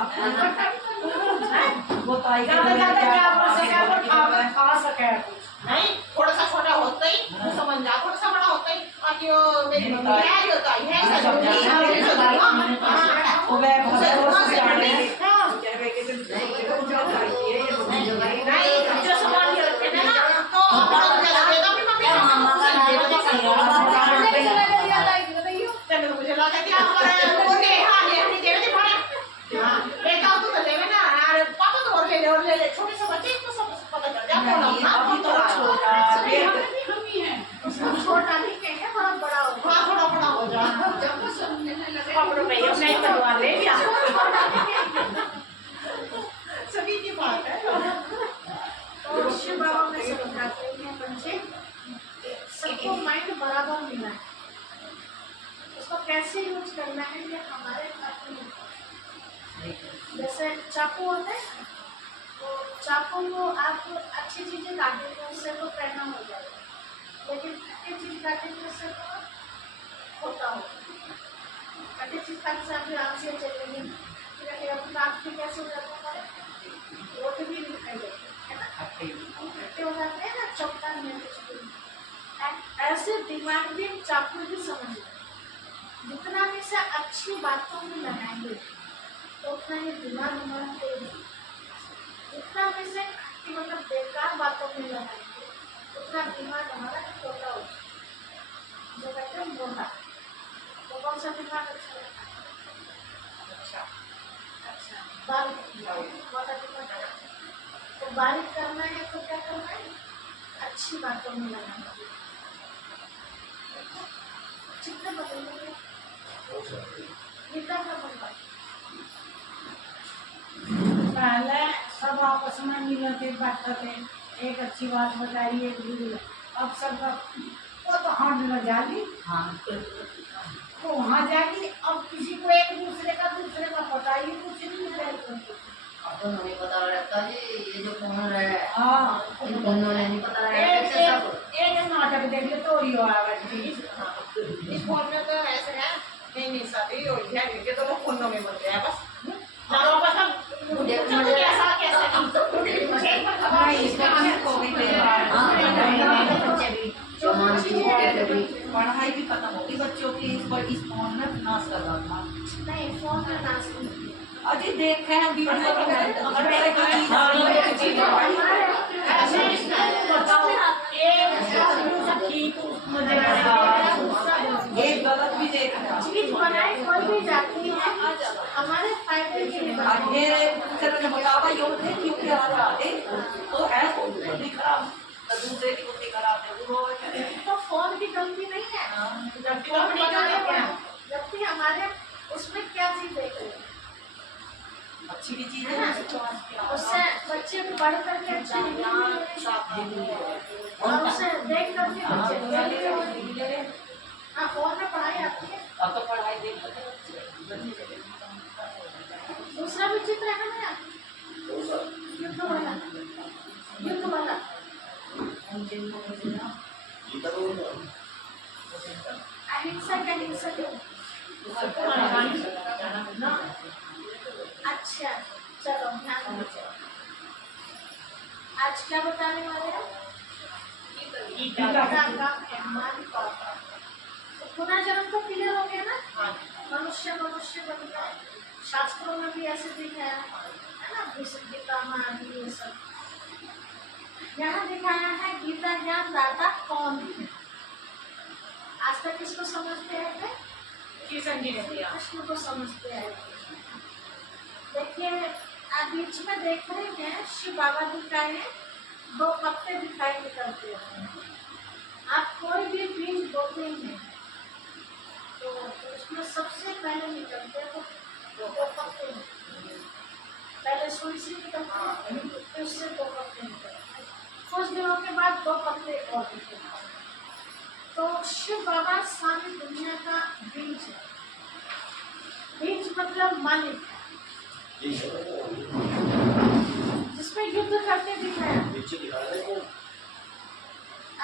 होगा। वो ताई क्या खा सके नहीं, थोड़ा सा छोटा होता ही तो समझ जा, थोड़ा सा बड़ा होता ही आके वो मेरी क्या होता है नहीं जो सामान रखे थे ना तो अपना लगेगा भी मम्मी चलो मुझे लगा कि हमारे वो ने हां ये नहीं दे दे पड़े हां बेटा तो लेवे ना यार पापा तो और ले छोटे से बच्चे को सब पता चल जाता है ना अभी तो छोटा छोटा नहीं कहेंगे थोड़ा बड़ा हो हाँ थोड़ा बड़ा हो जा जब वो सुनने लगे कपड़ों में ये नहीं बनवा ले क्या सभी की बात है तो शिव बाबा में समझाते हैं बच्चे सबको माइंड बराबर मिला है, उसको कैसे यूज करना है ये हमारे हाथ में है। जैसे चाकू होता है तो चाकू को आप अच्छी चीजें काटेंगे उससे तो प्रेरणा हो जाएगा, लेकिन खट्टी चीज काटेंगे उससे तो होता हो खट्टी चीज खाने से आप आराम से चलेंगे फिर अपनी आँख भी कैसे हो जाता है रोटी भी नहीं खाई जाती है ना, खट्टे हो जाते हैं ना चौकता में ऐसे दिमाग में चाकू भी समझ जितना भी से अच्छी बातों में लगाएंगे तो उतना ही दिमाग हमारा तेज है, जितना भी से खट्टी मतलब बेकार बातों में लगाएंगे उतना दिमाग हमारा छोटा हो जो कहते हैं मोटा। तो कौन सा दिमाग अच्छा लगता है? अच्छा बारीक मोटा दिमाग तो बारीक करना है तो क्या करना है अच्छी बातों में लगाना है। चित्र बदलने पहले सब आपस में मिल के बैठते थे, एक अच्छी बात बताइए एक बुरी, अब सब वो तो हाथ में जाली तो वहाँ जाली, अब किसी को एक दूसरे का पता ही कुछ नहीं है। अब तो नहीं पता रहता जी, ये जो फोन है हाँ इन फोनों ने नहीं पता रहता एक नाटक देख ले तो ही इस फोन में तो ऐसे है नहीं सभी हो गया ये तो फोनों में बोल रहे हैं बस मारो बस मुझे कैसा नहीं इसका को भी दे रहा है जो मान जी पढ़ाई भी खत्म होगी बच्चों की इस फोन में नाश कर रहा था नहीं फोन में नाच अजी देखे हैं वीडियो अगर ये गलत भी देख रहा चीज बनाए कोई भी जाती है हमारे फायदे के लिए बतावा योग है क्योंकि आते तो है खराब दूसरे की बुद्धि खराब है वो तो फोन की गलती नहीं है, जबकि हमारे उसमें क्या चीज देख रहे हैं अच्छी भी चीज है उससे बच्चे पढ़ करके अच्छे और उसे देख करके हाँ फोन में पढ़ाई आती है। अब तो पढ़ाई देख दूसरा भी चित्र है ना युद्ध वाला अहिंसा का हिंसा अच्छा चलो ध्यान दीजिए आज क्या बताने वाले हैं पुनर्जन्म तो क्लियर हो गया ना, मनुष्य बनता है, शास्त्रों में भी ऐसे दिखाया है ना गीता में आदि ये सब यहाँ दिखाया है गीता ज्ञान दाता कौन है। आज तक किसको समझते हैं कृष्ण को समझते हैं। देखिए आप बीच में देख रहे हैं शिव बाबा दिखाए हैं, 2 पत्ते दिखाई निकलते हैं। आप कोई भी बीज बोते हैं तो उसमें सबसे पहले निकलते हैं तो 2 पत्ते पहले सुई से निकलते हैं फिर उससे 2 पत्ते निकलते हैं, कुछ दिनों के बाद 2 पत्ते और निकलते हैं। तो शिव बाबा सारी दुनिया का बीज है, बीज मतलब मालिक है जिसमें युद्ध करते दिखाया।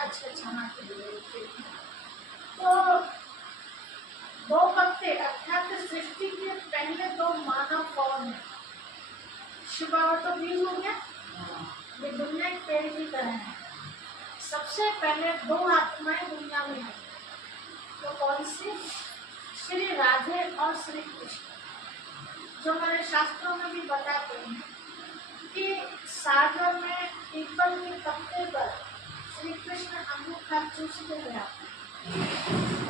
अच्छा हाँ तो 2 पत्ते अर्थात सृष्टि के पहले 2 मानव कौन है शिव बाबा तो बीज हो गया, ये दुनिया एक पेड़ की तरह है। सबसे पहले दो आत्माएं दुनिया में आई, तो कौन सी? श्री राधे और श्री कृष्ण। जो हमारे शास्त्रों में भी बताते हैं कि सागर में पीपल के पत्ते पर श्री कृष्ण अंगूठा चूसते हुए आते हैं,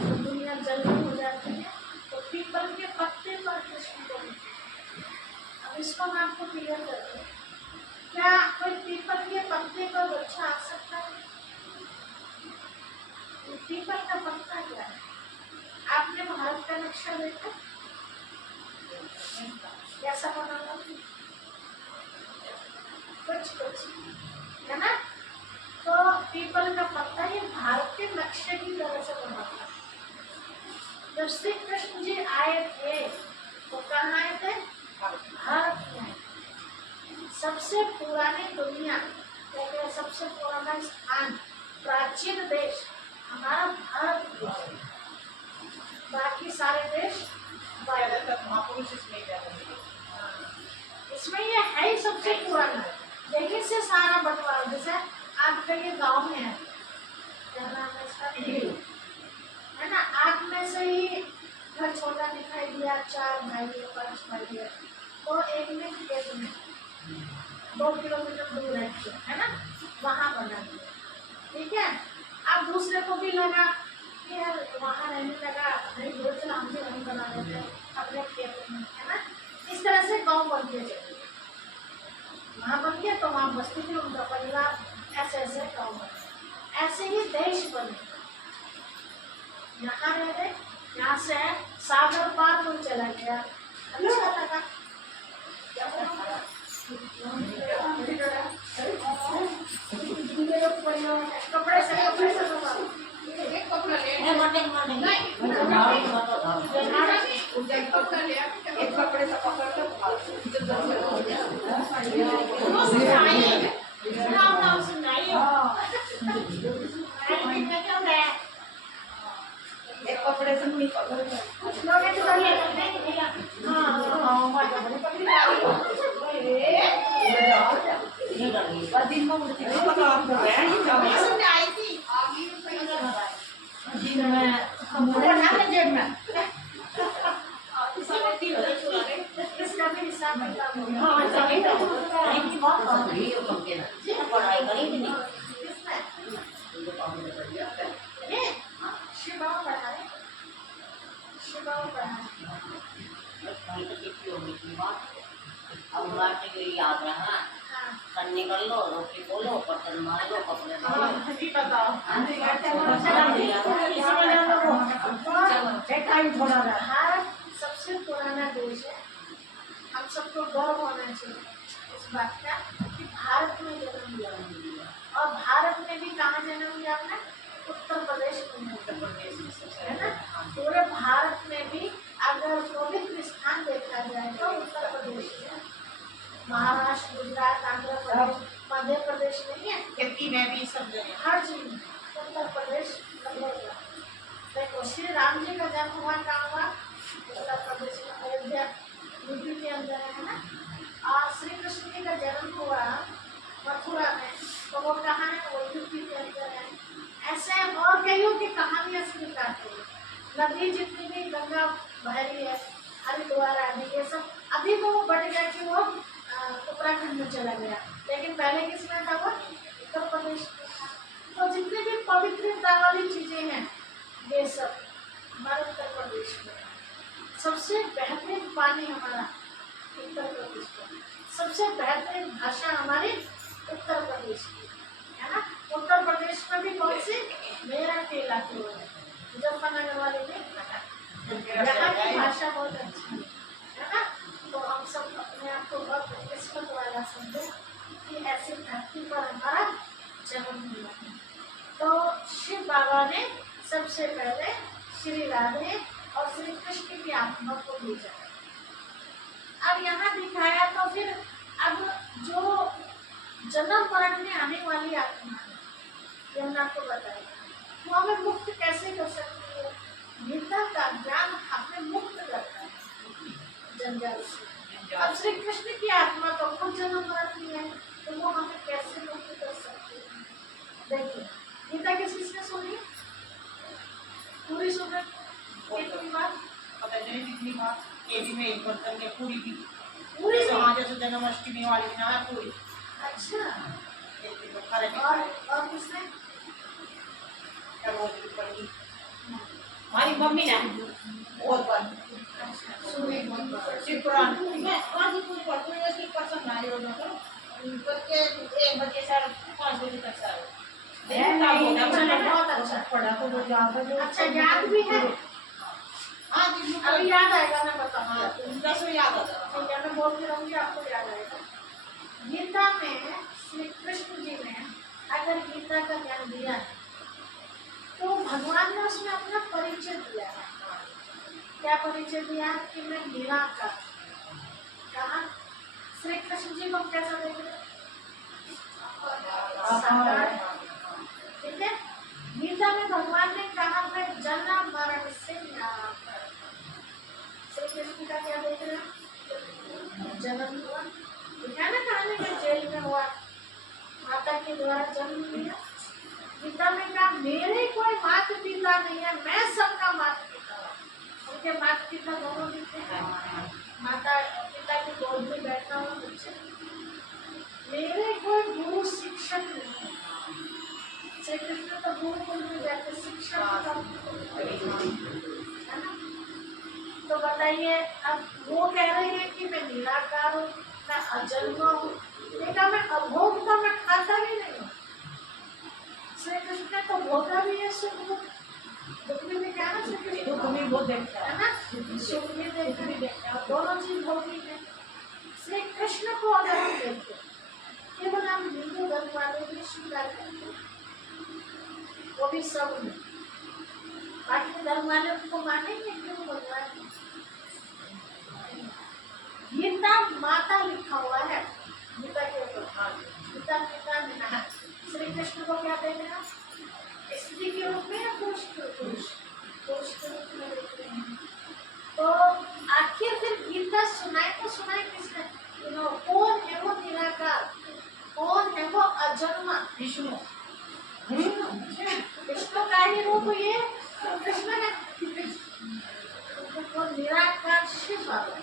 तो दुनिया जल्दी हो जाती है, तो पीपल के पत्ते पर कृष्ण को मिलते हैं। अब इसको मैं आपको क्लियर करती हूँ, क्या कोई पीपल के पत्ते पर बच्चा आ सकता है? पीपल का पत्ता क्या है? आपने भारत का नक्शा देखा कैसा बना हुआ? कुछ है ना। तो पीपल का पत्ता ये भारत के नक्शे की तरह से बना था। जब श्री कृष्ण जी आए थे तो कहाँ आए थे? भारत में। सबसे पुरानी दुनिया, सबसे पुराना स्थान, प्राचीन देश हमारा भारत देश है। बाकी सारे देश महापुरुष इसमें क्या करेंगे? इसमें ये है ही सबसे पुराना, लेकिन से सारा बंटवारा। जैसे आपका ये गांव में है, क्या नाम है इसका? है ना। आप में से ही घर छोटा दिखाई दिया, 4 भाई है, 5 भाई है, तो एक में खेत में 2 किलोमीटर दूर है ना, वहाँ बना दिया, ठीक है। अब दूसरे को भी लगा कि यार वहाँ रहने लगा, नहीं बोल चला हम भी वहीं बना लेते हैं अपने खेत में, है ना। इस तरह से गाँव बन के चले, वहाँ बन गया तो वहाँ बस्ती थी, उनका परिवार, ऐसे ऐसे गाँव बने, ऐसे ही देश बने। यहाँ रह रहे, यहाँ से सागर पार कोई चला गया, अच्छा लगा। क्या बोला? कपड़े से एक कपड़ा ले, नहीं मटे एक कपड़े से पकड़ के एक कपड़े से नहीं पकड़ दिन में उड़ती है, मतलब आपको बहन ही जाओ दिन में हम उड़े जेब में इसका भी हिसाब किताब होगा। हाँ सही तो की बात कर रही हो तुम के ना पढ़ाई करी कि नहीं? ये शिव बाबा पढ़ा रहे, शिव बाबा पढ़ा रहे। तो कितनी होगी की बात, अब बात के याद रहा, हाँ करने कर लो, रोटी बोलो, बर्तन मार लो, कपड़े धो लो। अभी बताओ भारत सबसे पुराना देश है। हम सबको गर्व होना चाहिए इस बात का कि भारत में जन्म लिया, और भारत में भी कहाँ जन्म लिया आपने? उत्तर प्रदेश में, है ना। पूरे भारत में भी अगर पवित्र स्थान देखा जाए तो उत्तर प्रदेश है। महाराष्ट्र, गुजरात, आंध्र प्रदेश, मध्य प्रदेश नहीं है, खेती में भी सब जगह हर चीज में उत्तर प्रदेश लगेगा। देखो श्री राम जी का जन्म हुआ कहाँ हुआ? उत्तर प्रदेश में, अयोध्या यूपी के अंदर है ना। और श्री कृष्ण जी का जन्म हुआ मथुरा में, तो वो कहाँ है? वो यूपी के अंदर है। ऐसे और कईयों की कहानियाँ स्वीकारते हैं। नदी जितनी भी गंगा बह रही है, हरिद्वार आदि, ये सब अभी तो वो बढ़ गया कि वो उत्तराखंड में चला गया, लेकिन पहले किसमें था? वो उत्तर प्रदेश में था। तो जितनी भी पवित्रता वाली चीजें हैं ये सब हमारे उत्तर प्रदेश में। सबसे बेहतरीन पानी हमारा उत्तर प्रदेश में, सबसे बेहतरीन भाषा हमारी उत्तर प्रदेश की, है ना। उत्तर प्रदेश में भी कौन सी? मेरा के इलाके वाले, मुजफ्फरनगर वाले में यहाँ की भाषा बहुत अच्छी है ना। तो हम सब अपने आप को बहुत किस्मत वाला समझे कि ऐसी धरती पर हमारा जन्म हुआ है। तो शिव बाबा ने सबसे पहले श्री राधे और श्री कृष्ण की आत्मा को भेजा। अब यहाँ दिखाया, तो फिर अब जो जन्म मरण में आने वाली आत्मा है, ये हमने आपको बताया, वो हमें मुक्त कैसे कर सकती है? गीता का ज्ञान हमें मुक्त करता है जंजाल से। अब श्री कृष्ण की आत्मा तो खुद जन्म मरती है, तो वो हमें कैसे मुक्त कर सकते हैं? देखिए गीता किसने सुनी? पूरी सुन कितनी बार? पता नहीं कितनी बार, ये भी मैं एक बर्तन में पूरी भी पूरी जैसे वहाँ जैसे जन्माष्टमी वाली दिन है पूरी अच्छा। एक दिन तो खा रहे और किसने? रोज भी पड़ी हमारी मम्मी ने बहुत बार सुने बहुत बार। शिव पुराण मैं आज ही पूरी पढ़ती हूँ, इसकी पसंद आ रही हो ना बच्चे 1 बजे से 5 बजे तक बहुत अच्छा पढ़ा तो वो ज्यादा जो अच्छा याद भी है। हाँ जी अभी याद आएगा, मैं बताऊंगा। दस में याद आता ठीक है, मैं बोलती रहूंगी, आपको याद आएगा। गीता में श्री कृष्ण जी ने अगर गीता का ज्ञान दिया है तो भगवान ने उसमें अपना परिचय दिया है। क्या परिचय दिया है? कि मैं निराकार। कहा श्री कृष्ण जी को कैसा देख रहे? ठीक है। गीता में भगवान ने कहा मैं जन्म मरण से निराकार। श्री कृष्ण का क्या देख रहे हैं? जन्म हुआ, देखा ना कहानी में जेल में हुआ, माता के द्वारा जन्म लिया। गीता में कहा मेरे कोई माता पिता नहीं है, मैं सबका माता पिता हूँ। उनके माता पिता दोनों दिखते हैं, माता पिता की गोद में बैठा हुआ बच्चे। मेरे कोई गुरु शिक्षक नहीं है। श्री कृष्ण तो गुरुकुल में जाते शिक्षक है ना। तो बताइए, अब वो कह रहे हैं कि मैं निराकार हूँ, मैं अजन्मा हूँ, लेकिन मैं अभोग का, मैं खाता भी नहीं हूँ। श्री कृष्ण ने तो भोगा भी है सुख दुख। दुख भी देखा ना श्री कृष्ण, दुख भी बहुत देखता है ना, सुख भी देखा, दोनों चीज भोगी है। श्री कृष्ण को अगर हम देखते, केवल हम हिंदू धर्म वाले भी स्वीकार करते हैं, वो भी सब में, बाकी धर्म वाले उनको मानेंगे कि वो भगवान है। गीता माता लिखा हुआ है गीता के ऊपर, गीता पिता ने श्री कृष्ण को क्या देना? स्त्री के रूप में या पुरुष के रूप में देते हैं। तो आखिर फिर गीता सुनाए तो सुनाए किसने? कौन है वो निराकार, कौन है वो अजन्मा? विष्णु विष्णु का ही रूप ये कृष्ण है। तो निराकार शिव बाबा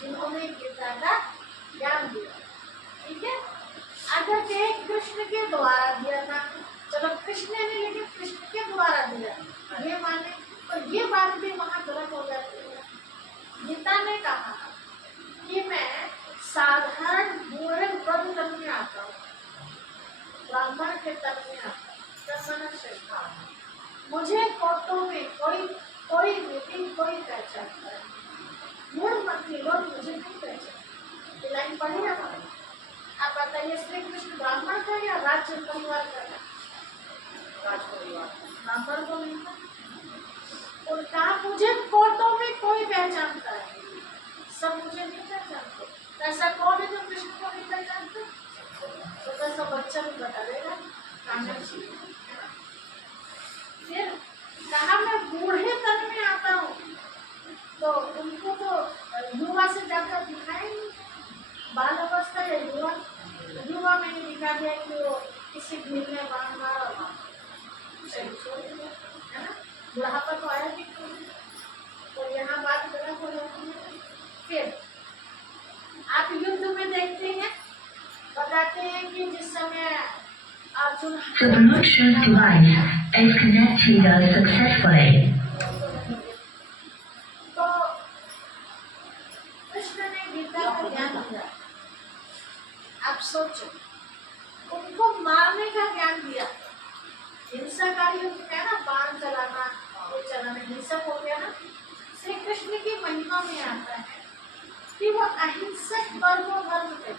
जिन्होंने गीता का ज्ञान दिया। ठीक है, अगर के कृष्ण के द्वारा दिया था, चलो कृष्ण ने, लेकिन कृष्ण के द्वारा दिया ये माने, तो ये बात भी वहां गलत हो जाती है। गीता ने कहा कि मैं साधारण बूढ़े वर्ग तक में आता हूँ, ब्राह्मण के तक में आता हूँ, मुझे फोटो में कोई मीटिंग कोई पहचानता है, मूढ़मती लोग मुझे नहीं पहचानते। ये लाइन पढ़ी है हमारे। आप बताइए श्री कृष्ण ब्राह्मण का या राज्य परिवार का? राज परिवार ब्राह्मण को नहीं था। और कहा मुझे फोटो में कोई पहचानता है, सब मुझे नहीं पहचानते। ऐसा कौन है जो कृष्ण को नहीं पहचानते? छोटा सा बच्चा भी बता देगा। फिर कहा मैं बूढ़े तन में आता हूँ, तो उनको तो युवा से ज्यादा दिखाई नहीं, बाल अवस्था या युवा में ही दिखा दिया कि वो किसी भीड़ में बाढ़ मारा है ना, बुढ़ापा तो आया भी तो यहाँ बात गलत हो जाती है। फिर आप युद्ध में देखते हैं, बताते हैं कि जिस समय Arjun The Bluetooth device is connected successfully. तो कृष्ण ने गीता का ज्ञान दिया। आप सोचो, उनको मारने का ज्ञान दिया, हिंसाकारी है ना, बाण चलाना, ये चलाना हिंसक हो गया ना। श्री कृष्ण की महिमा में आता है कि वो अहिंसक वर्गों धर्म थे,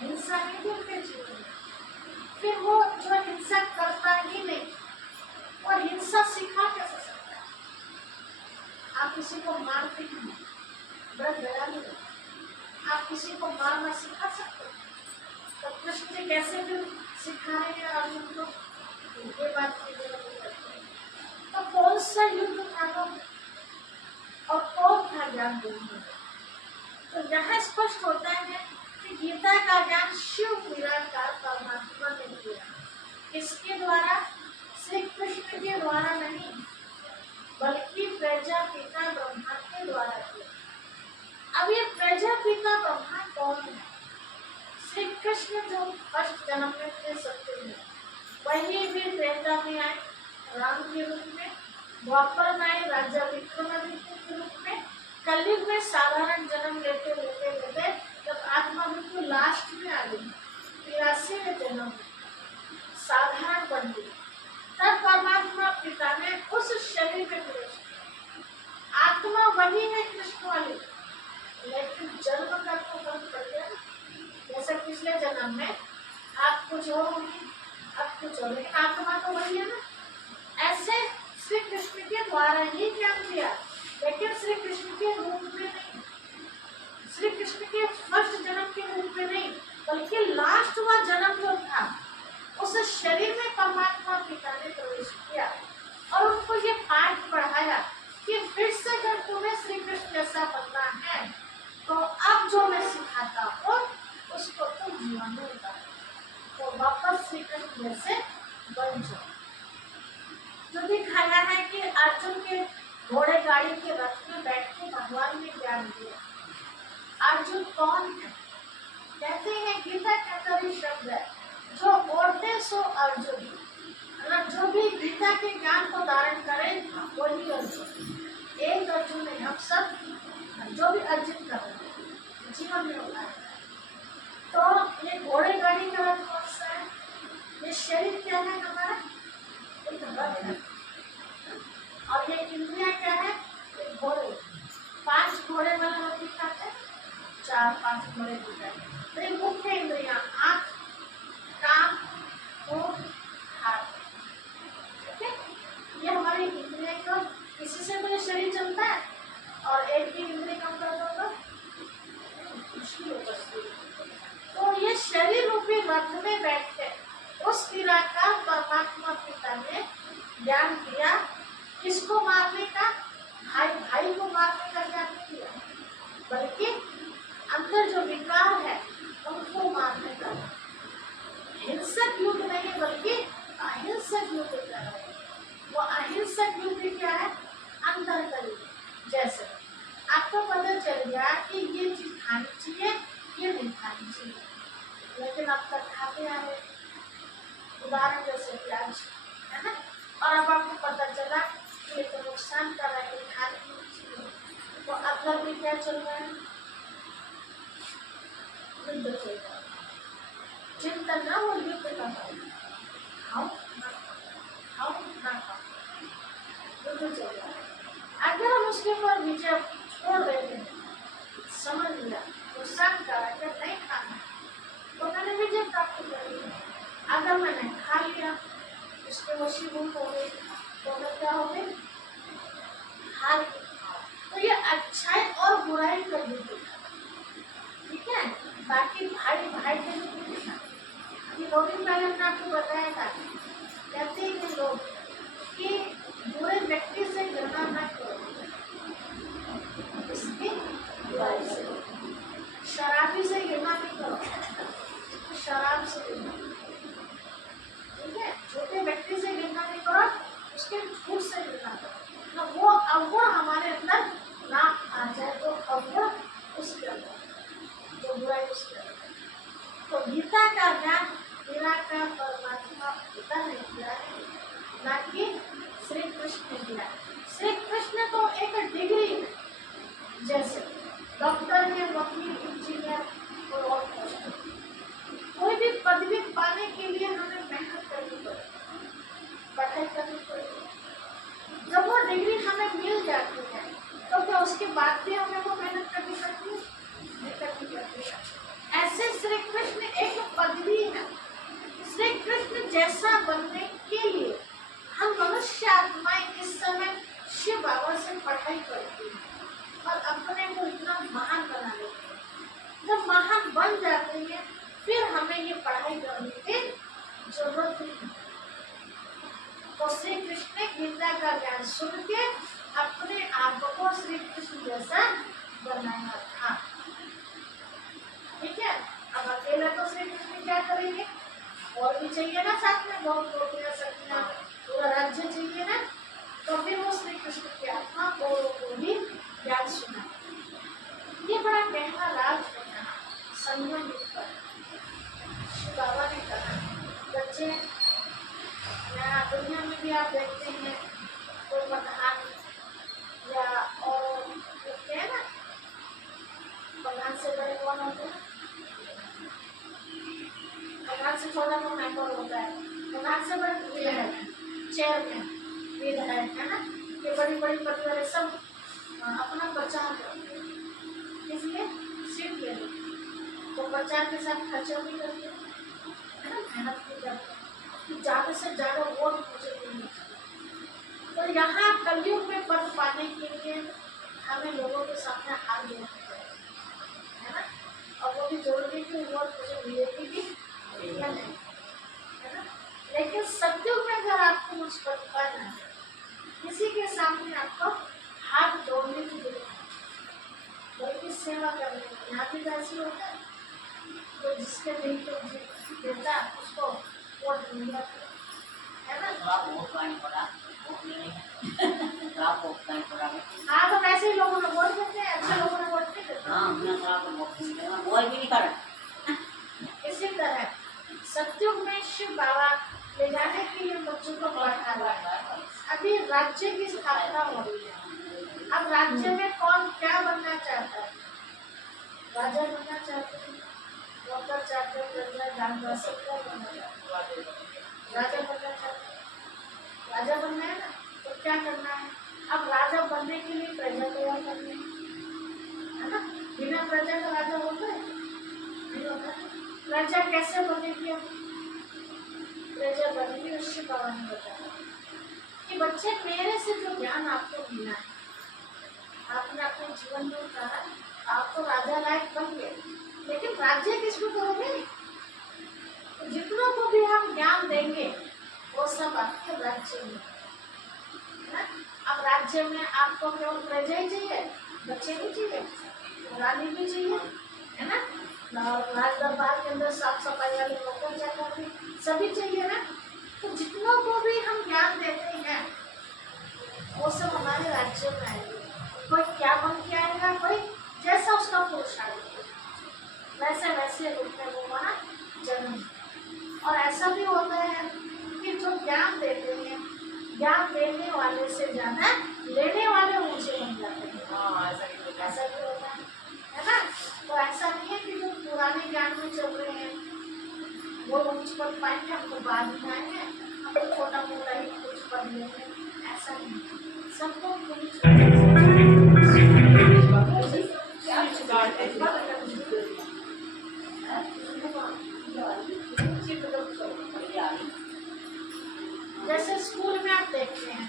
हिंसा नहीं थी उनके जीवन में। फिर वो जो हिंसा करता ही नहीं, और हिंसा सिखा कैसे सकता है? आप किसी को मारते हैं, बड़ा दया नहीं, आप किसी को मारना सिखा सकते हो, तो कृष्ण जी कैसे फिर सिखा रहे हैं अर्जुन को? ये बात की जरूरत है। तो कौन सा युद्ध था वो, और कौन था ज्ञान देने? तो यहाँ स्पष्ट होता है कि गीता का ज्ञान शिव निराकार परमात्मा ने दिया। किसके द्वारा? श्री कृष्ण के द्वारा नहीं, बल्कि प्रजापिता ब्रह्मा के द्वारा किया। अब ये प्रजापिता ब्रह्मा कौन है? श्री कृष्ण जो फर्स्ट जन्म में थे सत्य में, वही भी त्रेता में आए राम के रूप में, द्वापर में आए राजा विक्रमादित्य के रूप में, कलयुग में साधारण जन्म लेते लेते लेते जब आत्मा मृत्यु लास्ट में आ गई 83वें जन्म में साधारण बन गई, तब परमात्मा पिता ने उस शरीर में प्रवेश किया। आत्मा वही है कृष्ण वाली, लेकिन जन्म का तो फर्क पड़ गया। जैसे पिछले जन्म में आप कुछ हो, अब कुछ हो, लेकिन आत्मा तो वही है ना। ऐसे श्री कृष्ण के द्वारा ही ज्ञान दिया, लेकिन श्री कृष्ण के रूप में नहीं, श्री कृष्ण के फर्स्ट जन्म के रूप में नहीं, बल्कि लास्ट वाला जन्म जो था उस शरीर में परमात्मा पिता ने प्रवेश किया और उनको ये पाठ पढ़ाया कि फिर से अगर तुम्हें श्री कृष्ण जैसा बनना है तो अब जो मैं सिखाता हूँ उसको तुम जीवन में उतारो, तो वापस श्री कृष्ण जैसे बन जाओ। जो दिखाया है कि अर्जुन के घोड़े गाड़ी के रथ में बैठ के भगवान ने ज्ञान दिया। अर्जुन कौन है? कहते हैं गीता का कवि शब्द है, जो ओढ़े सो अर्जुन, मतलब जो भी गीता के ज्ञान को धारण करे वही अर्जुन। एक अर्जुन है, हम सब जो भी अर्जुन कर रहे जीवन में होता है। तो ये घोड़े गाड़ी का रथ कौन सा है? ये शरीर क्या है हमारा? एक रथ है। और ये इंद्रिया क्या है? एक घोड़े। 5 घोड़े वाला रथ दिखाते हैं, 4-5 घोड़े दिखाते हैं। तो ये मुख्य इंद्रिया आँख, कान, मुंह, हाथ, ठीक है? ये हमारी इंद्रिया को, इसी से तो ये शरीर चलता है। और एक भी इंद्रिय कम कर दो तो मुश्किल होता है। तो ये शरीर रूपी रथ में बैठ के उस क्रिया का परमात्मा पिता ने ज्ञान दिया। किसको मारने का? भाई को मारने का ज्ञान नहीं दिया, बल्कि अंदर जो विकार है उनको मारने का। हिंसक युद्ध नहीं बल्कि अहिंसक युद्ध कर रहे हैं। वो अहिंसक युद्ध क्या है? अंदर का युद्ध। जैसे आपको पता चल गया कि ये चीज खानी चाहिए, ये नहीं खानी चाहिए, लेकिन अब तक खाते आ रहे। उदाहरण जैसे प्याज है ना, और अब आपको पता चला कि ये तो नुकसान कर रहा है, खाने नहीं चाहिए, तो अंदर में क्या चल रहा है? युद्ध चल रहा है। चिंतन ना वो युद्ध का खाओ ना खाओ, युद्ध चल रहा है। अगर हम उसके ऊपर विजय छोड़ देते हैं, समझ लिया नुकसान करा कि नहीं खाना, तो मैंने विजय प्राप्त कर लिया। अगर मैंने खा लिया, उसके वशीभूत हो गई, तो मैं क्या हो गई? हार गई। तो ये अच्छाई और बुराई का युद्ध है, ठीक है? बाकी भाई के युद्ध था। अभी 2 दिन पहले हमने आपको बताया था, कहते हैं लोग कि बुरे व्यक्ति से घृणा न करो, इसकी बुराई से। शराबी से घृणा नहीं करो, शराब से घृणा, ठीक है? छोटे व्यक्ति से घृणा नहीं करो, उसके झूठ से घृणा करो, ना वो अवगुण हमारे अंदर ना आ जाए, तो अवगुण उसके अंदर, जो बुराई उसके अंदर। तो गीता का ज्ञान निराकार परमात्मा पिता ने दिया है, ना कि श्री कृष्ण ने दिया। श्री कृष्ण तो एक डिग्री है, जैसे डॉक्टर है, वकील, इंजीनियर और कोई भी पदवी पाने के लिए हमें मेहनत करनी पड़ेगी, पढ़ाई करनी पड़ेगी। जब वो डिग्री हमें मिल जाती है तो क्या उसके बाद भी हमें वो मेहनत करनी पड़ती है? नहीं करनी पड़ती है। ऐसे श्री कृष्ण एक पदवी है। श्री कृष्ण जैसा बनने के लिए हम मनुष्य आत्माएं इस समय शिव बाबा से पढ़ाई करती हैं और अपने को इतना महान बना लेते हैं। जब महान बन जाते हैं फिर हमें ये पढ़ाई करने की जरूरत नहीं। तो श्री कृष्ण ने गीता का ज्ञान सुन के अपने आप को श्री कृष्ण जैसा बनाया था। अकेला तो श्री कृष्ण क्या करेंगे, और भी चाहिए ना साथ में, बहुत रोटियां सब्जियां, पूरा राज्य चाहिए ना। तो फिर वो श्री कृष्ण की आत्मा को भी ज्ञान सुना। ये बड़ा गहरा राज होता है संयम पर। शिव बाबा ने कहा बच्चे, यहाँ दुनिया में भी आप देखते हैं कोई प्रधान या और देखते हैं ना, प्रधान से बड़े कौन होते हैं, प्रधान से छोटा तो मेंबर होता है, प्रधान से बड़े विधायक, चेयरमैन, विधायक है ना, ये बड़ी बड़ी पद वाले सब अपना प्रचार करते हैं, इसलिए सीट ले लो तो प्रचार के साथ खर्चा भी करते हैं, है ना, मेहनत भी करते हैं, ज़्यादा से ज़्यादा वोट मुझे मिलनी चाहिए। तो यहाँ कलयुग में पद पाने के लिए हमें लोगों के सामने हाथ जोड़ना चाहिए, है ना, और वो भी जरूरी कि वोट मुझे मिलेगी भी या नहीं, है ना। लेकिन सत्युग में अगर आपको मुझ पद पाना है, किसी के सामने आपको हाथ जोड़ने की जरूरत है, बल्कि सेवा करने की। यहाँ भी ऐसी होता है तो जिसके दिल को देता है उसको वोट मिल जाता है ना। थोड़ा बहुत पानी पड़ा, बहुत नहीं, थोड़ा बहुत पानी पड़ा। हाँ, तो वैसे ही लोगों ने वोट देते हैं, अच्छे लोगों ने वोट नहीं देते। हाँ, हमने थोड़ा बहुत नहीं किया, वो भी नहीं कर। इसी तरह सत्युग में शिव बाबा ले जाने के लिए बच्चों को पढ़ा रहा है। अभी राज्य की स्थापना हो रही है। अब राज्य में कौन क्या बनना चाहता है, राजा बनना चाहते हैं, डॉक्टर चाहते हैं, जज, जानवर, सबका बनना चाहते हैं, राजा बनना चाहते हैं, राजा बनना है ना, तो क्या करना है, अब राजा बनने के लिए प्रजा तैयार करनी है ना। बिना प्रजा का राजा होता है नहीं होता। प्रजा कैसे बनेगी, अब प्रजा बनेगी उससे बाबा ने बताया कि बच्चे मेरे से जो ज्ञान आपको मिला है, आपने अपने जीवन में कहा आप तो राजा लायक बन गए, लेकिन राज्य किसको करोगे, तो जितनों को भी हम ज्ञान देंगे वो सब आपके राज्य में है ना। अब राज्य में आपको केवल प्रजा ही चाहिए, बच्चे भी चाहिए, रानी भी चाहिए, है ना, राज दरबार के अंदर साफ सफाई वाले लोग जाकर सभी चाहिए ना। तो जितनों को भी हम ज्ञान देते हैं वो सब हमारे राज्य में आएंगे। कोई क्या बन के आएगा, कोई जैसा उसका पुरुषार्थ वैसे वैसे रूप में वो वहाँ जन्म। और ऐसा भी होता है कि जो ज्ञान देते हैं, ज्ञान देने वाले से ज्यादा लेने वाले ऊंचे बन जाते हैं। हाँ, ऐसा ही होता है। ऐसा भी होता है ना। तो ऐसा नहीं है कि जो पुराने ज्ञान में चल रहे हैं वो ऊंच पद पाएंगे, हमको बाद में आएंगे, हम छोटा मोटा ही कुछ पद लेंगे, ऐसा नहीं। सबको जैसे स्कूल में आप देखते हैं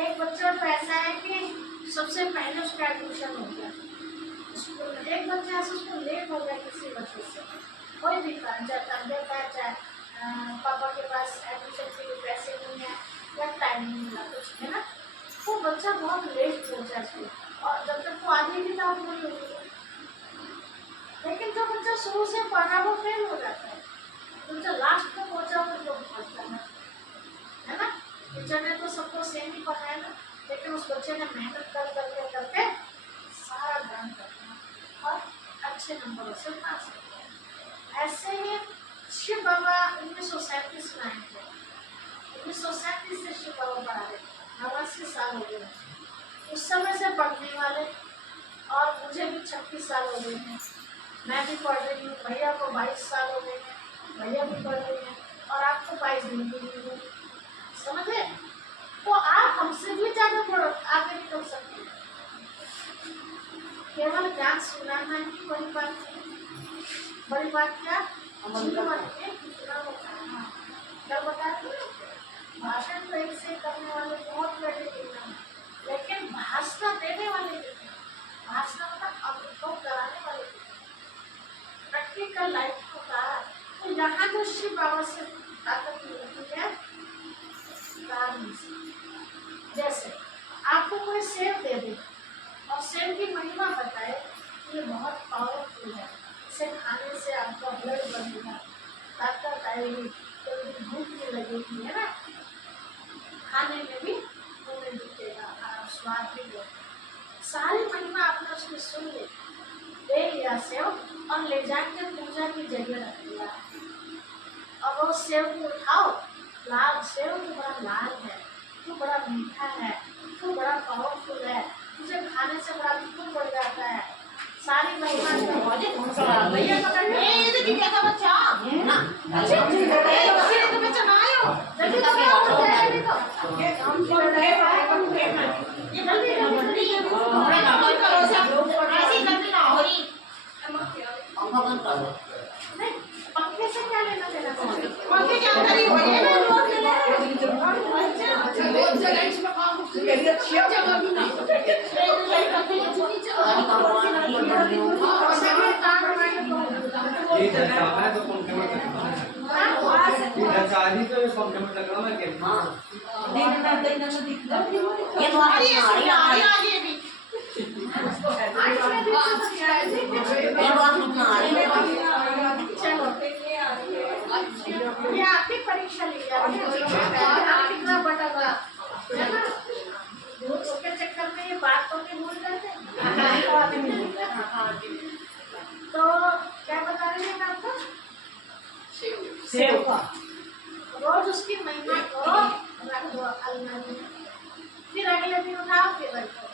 एक बच्चा तो ऐसा है कि सबसे पहले उसका एडमिशन हो गया स्कूल में। एक बच्चा ऐसा उसको लेट हो गया किसी वजह से, कोई भी कारण, चाहे तबियत है, चाहे पापा के पास एडमिशन के लिए पैसे नहीं है या टाइम नहीं मिला कुछ, है ना, वो बच्चा बहुत लेट पहुंचा स्कूल और जब तक वो आगे भी था वो नहीं होगी। लेकिन जो बच्चा शुरू से पढ़ा वो फेल हो जाता है, जो लास्ट में पहुंचा वो जो पहुंचता है ना। टीचर ने तो सबको सेम ही पढ़ाया ना, लेकिन उस बच्चे ने मेहनत करके सारा ध्यान करना और अच्छे नंबरों से पास किया। ऐसे ही शिव बाबा 1937 में आए थे। 1937 से शिव बाबा पढ़ा रहे, 89 साल हो गए उस समय से पढ़ने वाले, और मुझे भी 36 साल हो गए हैं, मैं भी पढ़ रही हूँ। भैया को 22 साल हो गए हैं, भैया भी पढ़ रही हैं, और आपको 22 दिन भी नहीं हुए, समझे। तो आप हमसे भी ज्यादा पढ़ो, आगे निकल सकते हैं। केवल ज्ञान सुनाना ही बड़ी बात नहीं, बड़ी बात क्या जीवन में कितना बताना। क्या बताते हैं, भाषण तो एक से करने वाले बहुत बड़े कितना, लेकिन भाषण देने वाले कितने, भाषण मतलब अनुभव कराने वाले कितने, प्रैक्टिकल लाइफ को कहा। तो यहाँ जो शिव बाबा से ताकत मिलती है, जैसे आपको कोई सेब दे दे और सेब की महिमा बताए, ये बहुत पावरफुल है, इसे खाने से आपका ब्लड बढ़ेगा, ताकत आएगी, तो भूख नहीं लगेगी, है ना। खाने में भी मुँह दिखेगा, स्वाद भी होगा। सारी महिमा आपने उसमें सुन ली, ले लिया सेव और ले जाके पूजा की जगह रख दिया। अब वो सेव को उठाओ, लाल सेव तो बड़ा लाल है, तो बड़ा मीठा है, तो बड़ा पावरफुल है, तुझे खाने से बड़ा दुख बढ़ जाता है। सारी महिमा भैया पकड़ क्या था बच्चा तो बच्चा ना आयो जल्दी करो ऐसी गलती ना हो रही। पंखा बंद कर दो। पंखे से क्या लेना देना, पंखे के अंदर ही होइए ना, ये तो आगे भी ये आपकी परीक्षा ली जाती है, आप कितना बटा बड़ा है ना, उसके चक्कर में ये बात तो नहीं भूल जाते। तो क्या बता रहे हैं आपको, सेव का रोज उसकी महिमा करो, रख दो अलमारी में, फिर अगले दिन उठाओ, फिर रख दो,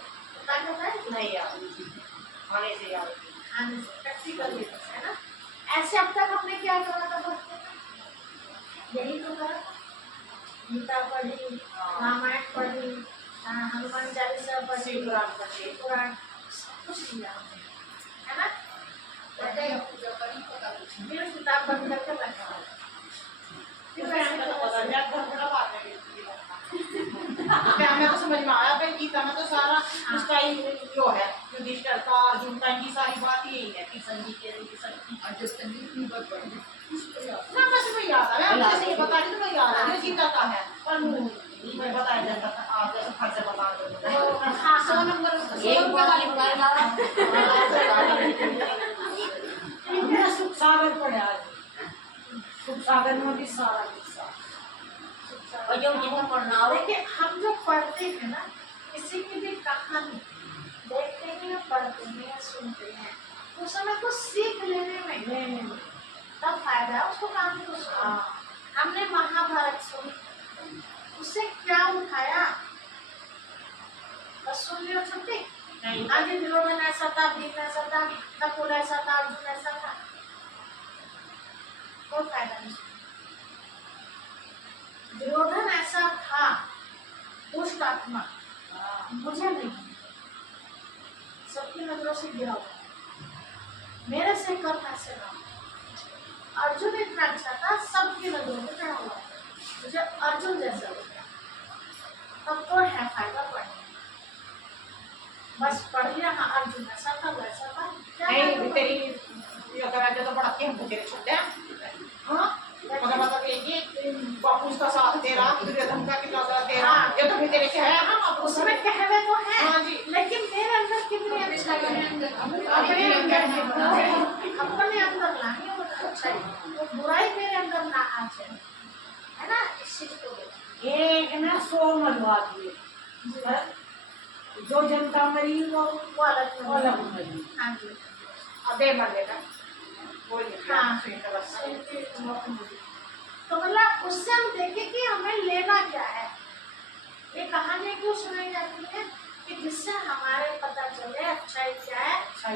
ताकत है नहीं आती, खाने से याद खाने से प्रैक्टिकल है ना। ऐसे अब तक हमने क्या करा था बच्चों में, यही तो करा, गीता पढ़ी, रामायण पढ़ी, हनुमान चालीसा पढ़ी, पुराण कुछ किया है ना। फिर किताब बंद करके रखा, फिर हमें तो समझ में आया भाई गीता में तो सारा उसका ही जो है युधिष्ठिर का अर्जुन का इनकी सारी बात यही है कि ना बस मैं याद आ गया, जैसे ये बता रही तो मैं याद आ गया गीता का है और मैं बताया जाता था आप जैसे फट से बता दो। हाँ 100 नंबर सुख सागर पढ़े आज, सुख सागर में भी सारा किस्सा और जो जितना पढ़ना हो देखिए, हम जो पढ़ते हैं ना, किसी की भी कहानी देखते हैं, पढ़ते हैं, सुनते हैं, उस समय कुछ सीख लेने में तब फायदा है उसको, कहानी को सुना। हमने महाभारत सुनी, उससे क्या उठाया बस सुन लियो, छुट्टी। आगे दुर्योधन ऐसा था, भीम ऐसा था, नकुल ऐसा था, अर्जुन ऐसा था, कोई फायदा नहीं। दुर्योधन ऐसा था, दुष्ट आत्मा, मुझे नहीं, सबकी नजरों से गिरा हुआ, मेरे से कर ऐसे ना। अर्जुन इतना अच्छा था, सबकी नजरों में चढ़ा हुआ, मुझे अर्जुन जैसा हो गया, तब तो है फायदा पढ़ने, बस पढ़ लिया, हाँ अर्जुन ऐसा था वैसा था, नहीं तेरी ये करा जो तो बड़ा के हमको तेरे छोड़ दे। हां मगर मतलब ये बापू का साथ तेरा, दुर्योधन का कितना साथ तेरा, ये तो भी तेरे से है। हाँ उसमें कहवे तो है, हाँ जी, लेकिन मेरे अंदर कितनी अच्छाई है, अपने अंदर लानी है वो अच्छाई, वो बुराई मेरे अंदर ना आ जाए, है ना। इस चीज को देखो, एक ना 100 मरवा दिए, जो जनता मरी वो अलग मरी। हाँ जी, अबे मर गया बोल हाँ बस। तो मतलब उससे हम देखें कि हमें लेना क्या है। ये कहानी क्यों सुनाई जाती है कि जिससे हमारे पता चले अच्छाई क्या है,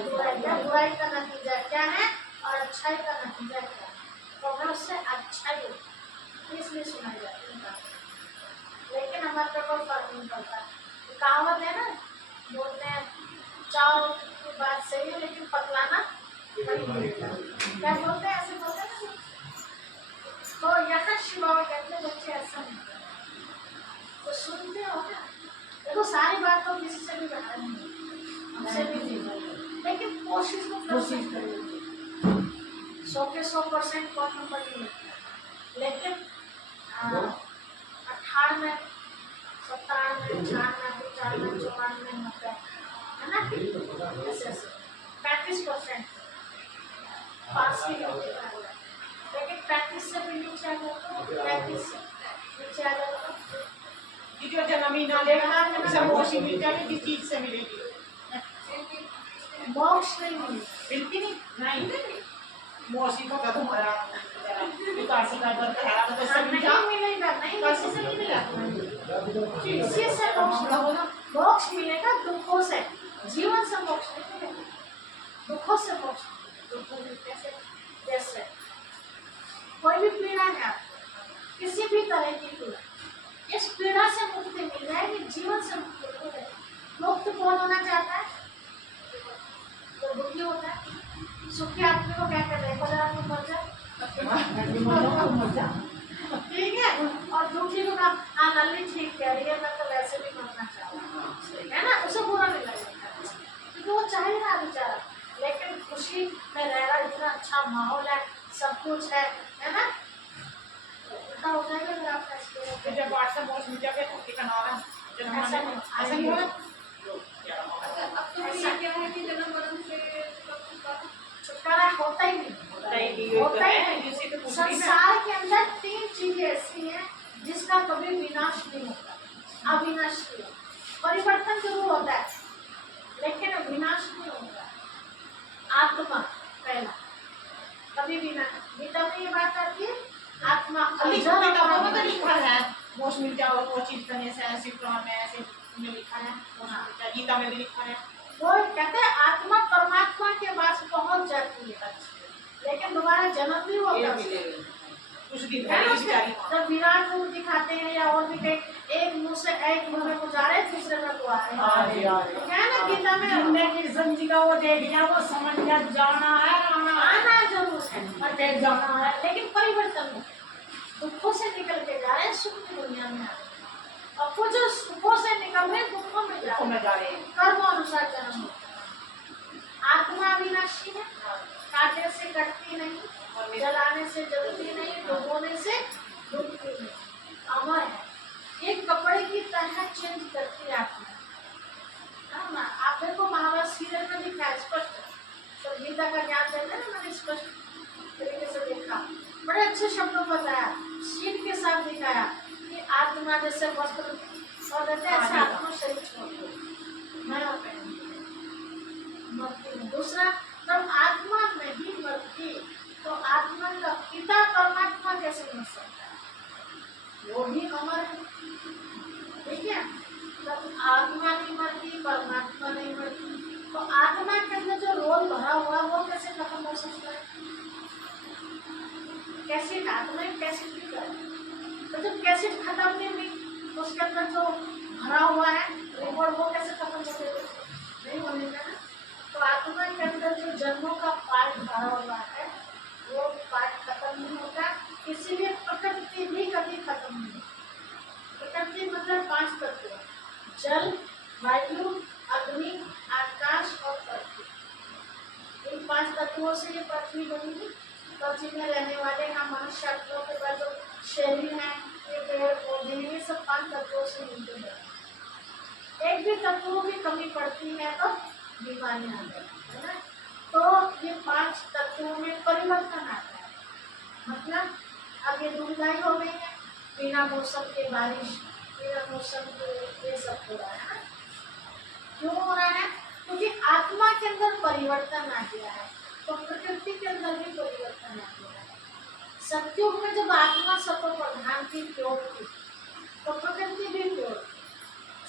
बुराई क्या, बुराई का नतीजा क्या है और अच्छाई का नतीजा क्या है, तो हमें उससे अच्छाई इसलिए सुनाई जाती है। लेकिन हमारे पे कोई फर्क नहीं पड़ता। कहावत है ना, बोलते हैं चाव की बात सही है लेकिन पतलाना क्या बोलते हैं, ऐसे बोलते हैं ना। तो यहाँ शिवा कहते बच्चे ऐसा नहीं तो सुनते हो ना, देखो सारी बात तो किसी से भी बता नहीं, हमसे भी नहीं, लेकिन कोशिश को कोशिश करें। 100 के 100% कौन नंबर नहीं लगता, लेकिन 98, 97, 96, 95, 94, 90 है ना, ऐसे 35%। पास ही होते हैं, लेकिन 35 से भी नीचे आ जाओ तो 35 से नीचे आ जाओ तो कि जो जन्मी ना लेगा सब मोशी मिल जाएगी, किस चीज से मिलेगी? मोक्ष नहीं मिली। मिलती नहीं मोशी को कदम भरा काशी का दर्द है तो समझा नहीं मिलेगा, नहीं किसी से नहीं मिलेगा, किसी से मोक्ष नहीं होगा। मोक्ष मिलेगा दुखों से, जीवन से मोक्ष नहीं मिलेगा, दुखों से मोक्ष। दुखों मिलते से जैसे कोई भी पीड़ा है आपको, किसी भी तरह की पीड़ा, इस पीड़ा से मुक्ति मिल जाएगी, जीवन से मुक्ति मिल जाएगी। मुक्त कौन होना चाहता है? तो दुखी होता है। सुखी आदमी को क्या कर रहे हैं? बाजार में मर जाए, ठीक है। और दुखी को कहा हाँ नल्ली ठीक कह रही है, मैं तो वैसे भी मरना चाहूँ, है ना, उसे बुरा नहीं लगेगा क्योंकि वो चाहेगा बेचारा, लेकिन खुशी में रह रहा, इतना अच्छा माहौल है, सब कुछ है ना, उल्टा हो जाएगा अगर आपका एक्सपीरियंस। तो जब बात से मोश मिल जाएगा तो कितना होगा? ऐसा नहीं होगा। ऐसा क्या है कि जन्म मरण से छुटकारा होता ही नहीं, होता ही नहीं। संसार के अंदर 3 चीजें ऐसी हैं जिसका कभी विनाश नहीं होता, अविनाशी है। परिवर्तन जरूर होता है लेकिन विनाश नहीं होता। आत्मा पहला कभी भी ना, गीता में ये बात आती है, आत्मा किताबों में तो लिखा है मोश मिल जाओ, वो चीज करने से ऐसे पुराण में ऐसे लिखा है, गीता में भी लिखा है। वो कहते हैं आत्मा परमात्मा के पास पहुंच जाती है, लेकिन दोबारा जन्म भी होता है। कुछ दिन है ना, बेचारी जब विराट रूप दिखाते हैं या और भी कहीं, एक मुंह से एक मुंह में गुजारे, दूसरे में गुजारे, है ना गीता में। जिंदगी कृष्ण जी का वो देख लिया, वो समझ लिया जाना है, आना जरूर है, और फिर जाना है। लेकिन परिवर्तन नहीं। दुखों से निकल के जा रहे हैं, सुख की दुनिया में आ रहे हैं, और कुछ सुखों से निकल रहे दुखों में जा रहे हैं, कर्म अनुसार जन्म होता है। आत्मा अविनाशी है, काटने से कटती नहीं, जलाने से जलती नहीं, डुबोने से डूबती नहीं, अमर है। एक कपड़े की तरह चेंज करती है आत्मा। आप देखो महाभारत सीरियल में दिखा है स्पष्ट, तो गीता का ज्ञान देते हैं ना, मैंने स्पष्ट तरीके से देखा, बड़े अच्छे शब्दों में बताया, सीन के साथ दिखाया कि आत्मा जैसे वस्त्र और रहते हैं, ऐसे आत्मा शरीर छोड़ दो, मैं मरती हूँ। दूसरा, तब आत्मा नहीं मरती तो आत्मा का पिता परमात्मा कैसे मर सकता है? वो भी अमर है, ठीक है। तब आत्मा नहीं मरती, परमात्मा नहीं मरती, तो आत्मा के अंदर जो रोल भरा हुआ वो कैसे खत्म हो सकता है? कैसे आत्मा कैसे ठीक है? तो जब कैसे खत्म नहीं हुई, उसके अंदर जो भरा हुआ है रिवॉर्ड वो कैसे खत्म हो जाएगा? नहीं होने का ना। तो आत्मा के अंदर जो जन्मों का पार्ट भरा हुआ है वो पार्ट खत्म नहीं होता, इसीलिए प्रकृति भी कभी खत्म नहीं होती। प्रकृति मतलब 5 तत्व, जल, वायु, अग्नि, आकाश और पृथ्वी। इन 5 तत्वों से ये पृथ्वी बनी। पृथ्वी में रहने वाले हम मनुष्य के पास जो शरीर है, ये पेड़ पौधे, ये सब 5 तत्वों से मिलते हैं। एक भी तत्वों की कमी पड़ती है तो बीमारियां आ जाती है ना। तो ये 5 तत्वों में परिवर्तन आता है, मतलब अब ये दुखदाई हो गई है, बिना मौसम के बारिश, बिना मौसम के ये सब हो रहा है ना। क्यों हो रहा है? क्योंकि आत्मा के अंदर परिवर्तन आ गया है, तो प्रकृति के अंदर भी परिवर्तन आ गया है। सत्युग में जब आत्मा सत्व प्रधान थी, प्योर थी, तो प्रकृति भी प्योर।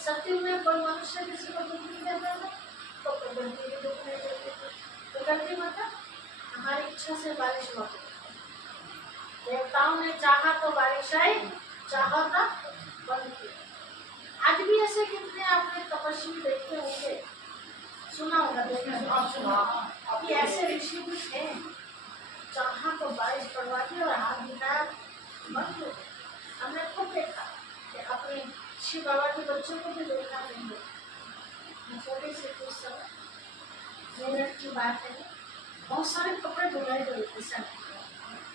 सत्युग में कोई मनुष्य किसी को दुख नहीं देता था, तो प्रकृति भी दुख नहीं देती थी। प्रकृति मतलब हमारी इच्छा से बारिश होती। देवताओं ने चाहा तो बारिश आई, चाहा था बंद किया। आज भी ऐसे कितने आपने तपस्वी देखे होंगे, सुना होगा, कि ऐसे ऋषि भी थे, चाहा तो बारिश पड़वाती और हाथ दिखाया बंद हो गया। हमने खुद देखा कि अपने शिव बाबा के बच्चों को भी देखा नहीं। छोटे से कुछ समय मेरठ की बात है, बहुत सारे कपड़े धुलाई गए थे सर,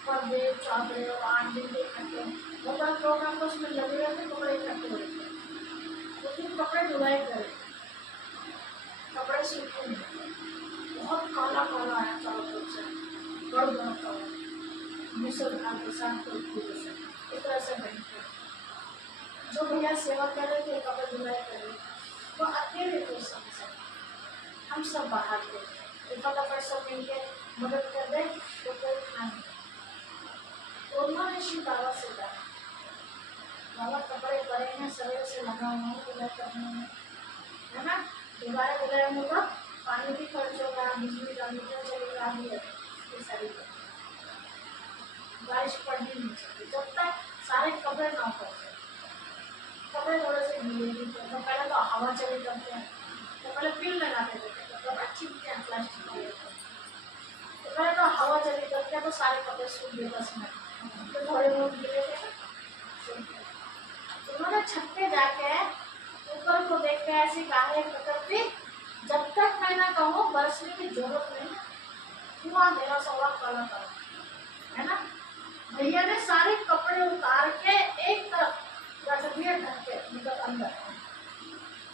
पर्दे, चादरे और 8 दिन के इकट्ठे होता प्रोग्राम, तो उसमें लगे रहते कपड़े इकट्ठे हो रहे थे। लेकिन कपड़े धुलाई गए, कपड़े सूखे नहीं, बहुत काला काला आया चारों तरफ से, जो भैया सेवा कर रहे थे कपड़े धुलाई कर रहे थे, वो अकेले तो समझ सकते, हम सब बाहर थे तो फटाफट सब मिलके मदद कर दे तो कोई था नहीं। तो उन्होंने शिव बाबा से कहा, बाबा कपड़े पड़े हैं सवेरे से लगा हुआ हूँ धुलाई करने में, है ना, दोबारा धुलाई होगा, पानी भी खर्च होगा, बिजली का मीटर चलेगा, ये सारी बारिश पड़नी नहीं चाहिए जब तक सारे कपड़े ना पहुँचे। कपड़े थोड़े से गीले भी थे तो पहले तो हवा चली करते हैं, तो पहले पिल लगाते थे तो कपड़े चिपके हैं प्लास्टिक के, तो पहले तो हवा चली करते हैं तो सारे कपड़े सूख गए बस में, तो थोड़े बहुत गिरे थे तो उन्होंने छत पे जाके ऊपर को देख के ऐसी कहा प्रकृति जब तक मैं ना कहूँ बरसने की जरूरत नहीं है, कुआं मेरा सौरा काला करो, है ना। भैया ने सारे कपड़े उतार के एक तरफ रख दिए ढक के मतलब अंदर,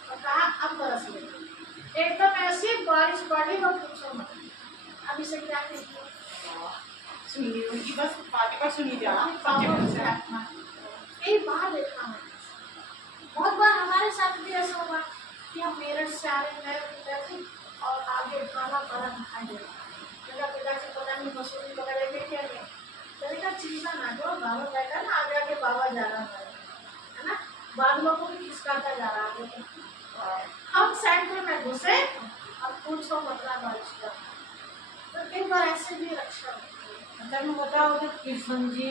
और कहा अब बरस ले। एकदम ऐसी बारिश पड़ी और पूछो मत, अब इसे क्या कीजिए, सुनिए उनकी बस बातें पर सुनी जा एक बार देखा मैं, बहुत बार हमारे साथ भी ऐसा हुआ कि हम मेरठ से आ रहे नए पिता थी और आगे काला काला दिखाई दे रहा, पिता से पता नहीं मसूरी पकड़े थे क्या नहीं, तरीका चिंता ना करो, बाबा बैठा ना आगे आगे बाबा जा रहा है ना, बादलों को भी खिसकाता जा रहा है। हम सेंटर में घुसे अब पूछो मतलब बारिश का, तो कई बार ऐसे भी रक्षा होती है। अंदर में बताओ तो कृष्ण जी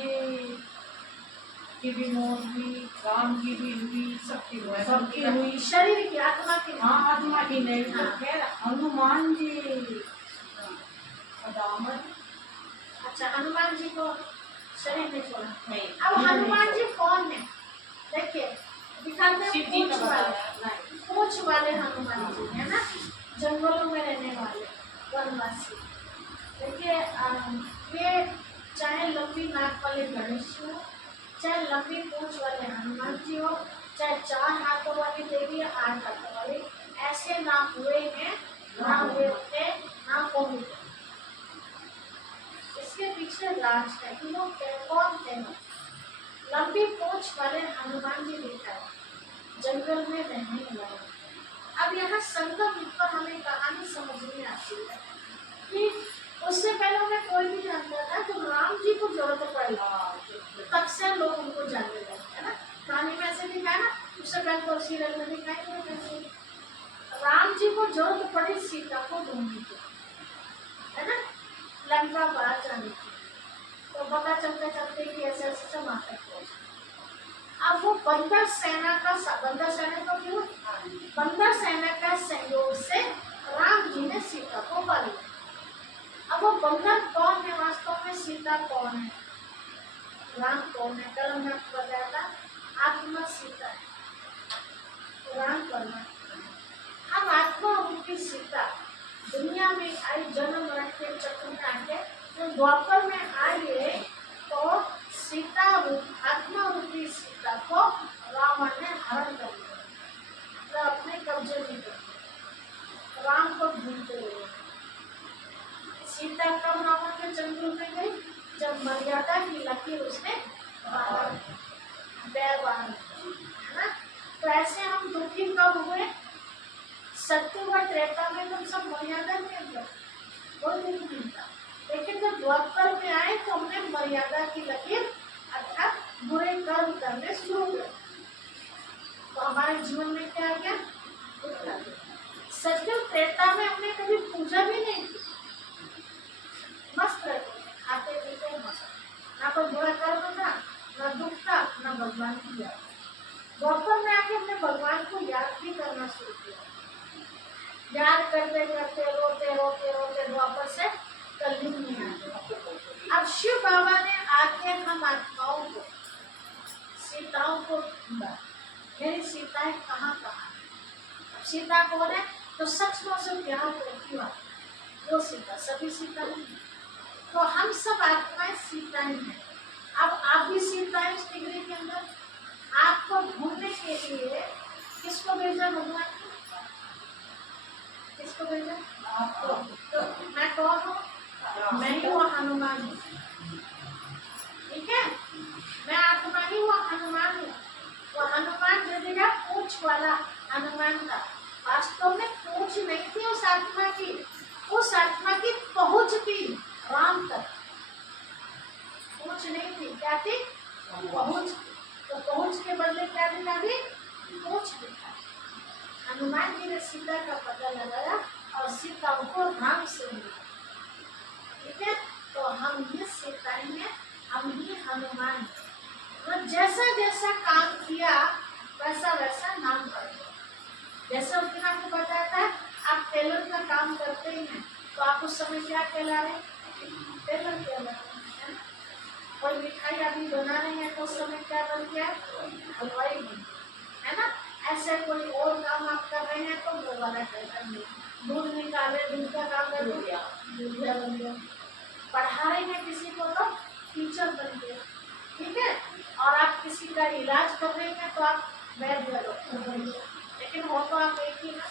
की भी मौत हुई, राम की भी हुई, सबकी हुई, सबकी हुई, शरीर की आत्मा की नहीं। हाँ आत्मा की नहीं, तो खैर हनुमान जी दामन, अच्छा हनुमान जी को शरीर नहीं छोड़ा, नहीं अब हनुमान जी कौन है देखिए, दिखाते हैं शिव जी का पूंछ वाले, बताया नहीं। पूंछ वाले हनुमान जी है ना, जंगलों में रहने वाले वनवासी। देखिए ये चाहे लंबी नाक वाले गणेश जी हो, चाहे लंबी पूंछ वाले हनुमान जी हो, चाहे 4 हाथों वाली देवी या 8 हाथों वाली, ऐसे ना हुए हैं ना हुए थे ना होंगे। इसके पीछे राज है कि वो कौन थे। लंबी पूंछ वाले हनुमान जी दिखा है, जंगल में रहने वाले। अब यहाँ संगम पर हमें कहानी समझ में आती है कि उससे पहले उन्हें कोई भी जानता था, तो राम जी को जरूरत पड़ी तब से लोग उनको जानने लगे, है ना। कहानी में ऐसे दिखाया ना, उससे पहले तो सीरियल में दिखाई कैसे राम जी को जरूरत पड़ी सीता को ढूंढने की, है ना, लंका बाहर जाने की, तो पता चलते चलते कि ऐसे ऐसे सब माता पहुंचे। अब वो बंदर सेना का क्यों बंदर सेना का सहयोग से राम जी ने सीता को पा लिया। अब वो बंदर कौन है वास्तव में, सीता कौन है, राम कौन है, कल हमने आपको बताया था आत्मा सीता है, राम परमात्मा। हम आत्मा उनकी सीता दुनिया में आई, जन्म मरण के चक्र में आके तो द्वापर में आए तो सीता आत्मा रूपी सीता को रावण ने हरण कर लिया, तो अपने कब्जे में कर लिया। राम को ढूंढते हुए सीता कब रावण के जंगल में गई, जब मर्यादा की लकीर उसने बैर बांध दी, है ना। तो ऐसे हम दुखी कब हुए, सत्य व त्रेता में तो सब मर्यादा के अंदर कोई दुख नहीं था, लेकिन जब द्वापर में आए तो हमने मर्यादा की लकीर अर्थात बुरे कर्म करने शुरू कर, तो हमारे जीवन में क्या आ गया, दुख आ गया। सत्य त्रेता में हमने कभी पूजा भी नहीं की, मस्त रहते खाते पीते मस्त, ना कोई बुरा कर्म था, ना दुख था, ना भगवान की याद। द्वापर में आके हमने भगवान को याद भी करना शुरू किया, याद करते करते रोते रोते रोते द्वापर से कलयुग में आ गए। अब शिव बाबा ने आके हम आत्माओं को, सीताओं को ढूंढा, मेरी सीताएं कहाँ कहाँ। सीता कौन है, तो सचमुच से प्यार करती हुआ वो सीता, सभी सीता नहीं, तो हम सब आत्माएं सीताएं हैं। अब आप भी सीताएं इस डिग्री के अंदर, आपको ढूंढने के लिए किसको भेजा भगवान ने, किसको भेजा आपको। तो मैं कौन हूँ, मैं ही हूँ हनुमान हूँ, ठीक है, मैं आत्मा ही हूँ, हनुमान हूँ। तो हनुमान पूंछ वाला हनुमान था। वास्तव में पूंछ नहीं थी उस आत्मा की, उस आत्मा की पहुंच थी राम तक। पूंछ नहीं थी, क्या थी? पहुंच। तो पहुंच के बदले क्या दिखा दी? पूंछ दिखा। हनुमान जी ने सीता का पता लगाया और सीता को राम से मिला। ठीक है, तो हम ये सीताएं, हम ही हनुमान। तो जैसा जैसा काम किया वैसा वैसा नाम पड़ गया। जैसे उस दिन आपको बताया था, आप टेलर का काम करते ही हैं तो आप उस समय क्या कहला रहे? टेलर कहला रहे हैं। कोई मिठाई अभी बना रहे हैं तो उस समय क्या बन गया? हलवाई बन गया, है ना। ऐसे कोई और काम आप कर रहे हैं तो वो वाला टेलर नहीं। दूध निकाले, दूध का काम कर दिया, दूधिया बन गया। पढ़ा रहे हैं किसी को तो टीचर बन गया। ठीक है, और आप किसी का इलाज कर रहे हैं तो आप वैद्य डॉक्टर बन गए। लेकिन हो तो आप एक ही ना।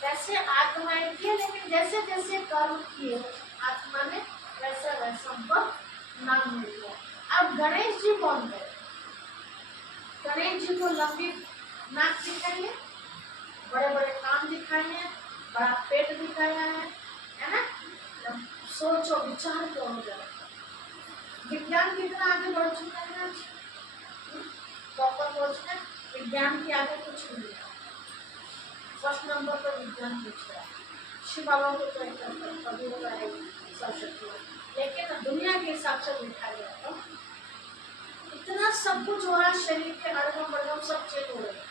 कैसे आत्मा एक ही है, लेकिन जैसे जैसे कर्म किए आत्मा ने वैसा वैसा उनको नाम मिल गया। अब गणेश जी कौन थे? गणेश जी को लंबी नाक दिखाई है, बड़े बड़े कान दिखाए हैं, बड़ा पेट दिखाया है ना। सोचो, विचार करो जरा, विज्ञान कितना आगे बढ़ चुका है आज। डॉक्टर बोलते हैं विज्ञान के आगे कुछ नहीं है। फर्स्ट नंबर पर विज्ञान पूछ रहा है। शिव बाबा को तो कभी होगा है सब शक्ति, लेकिन दुनिया के हिसाब से देखा गया तो इतना सब कुछ हो रहा है, शरीर के अड़गम बड़गम सब चेक हो रहे हैं,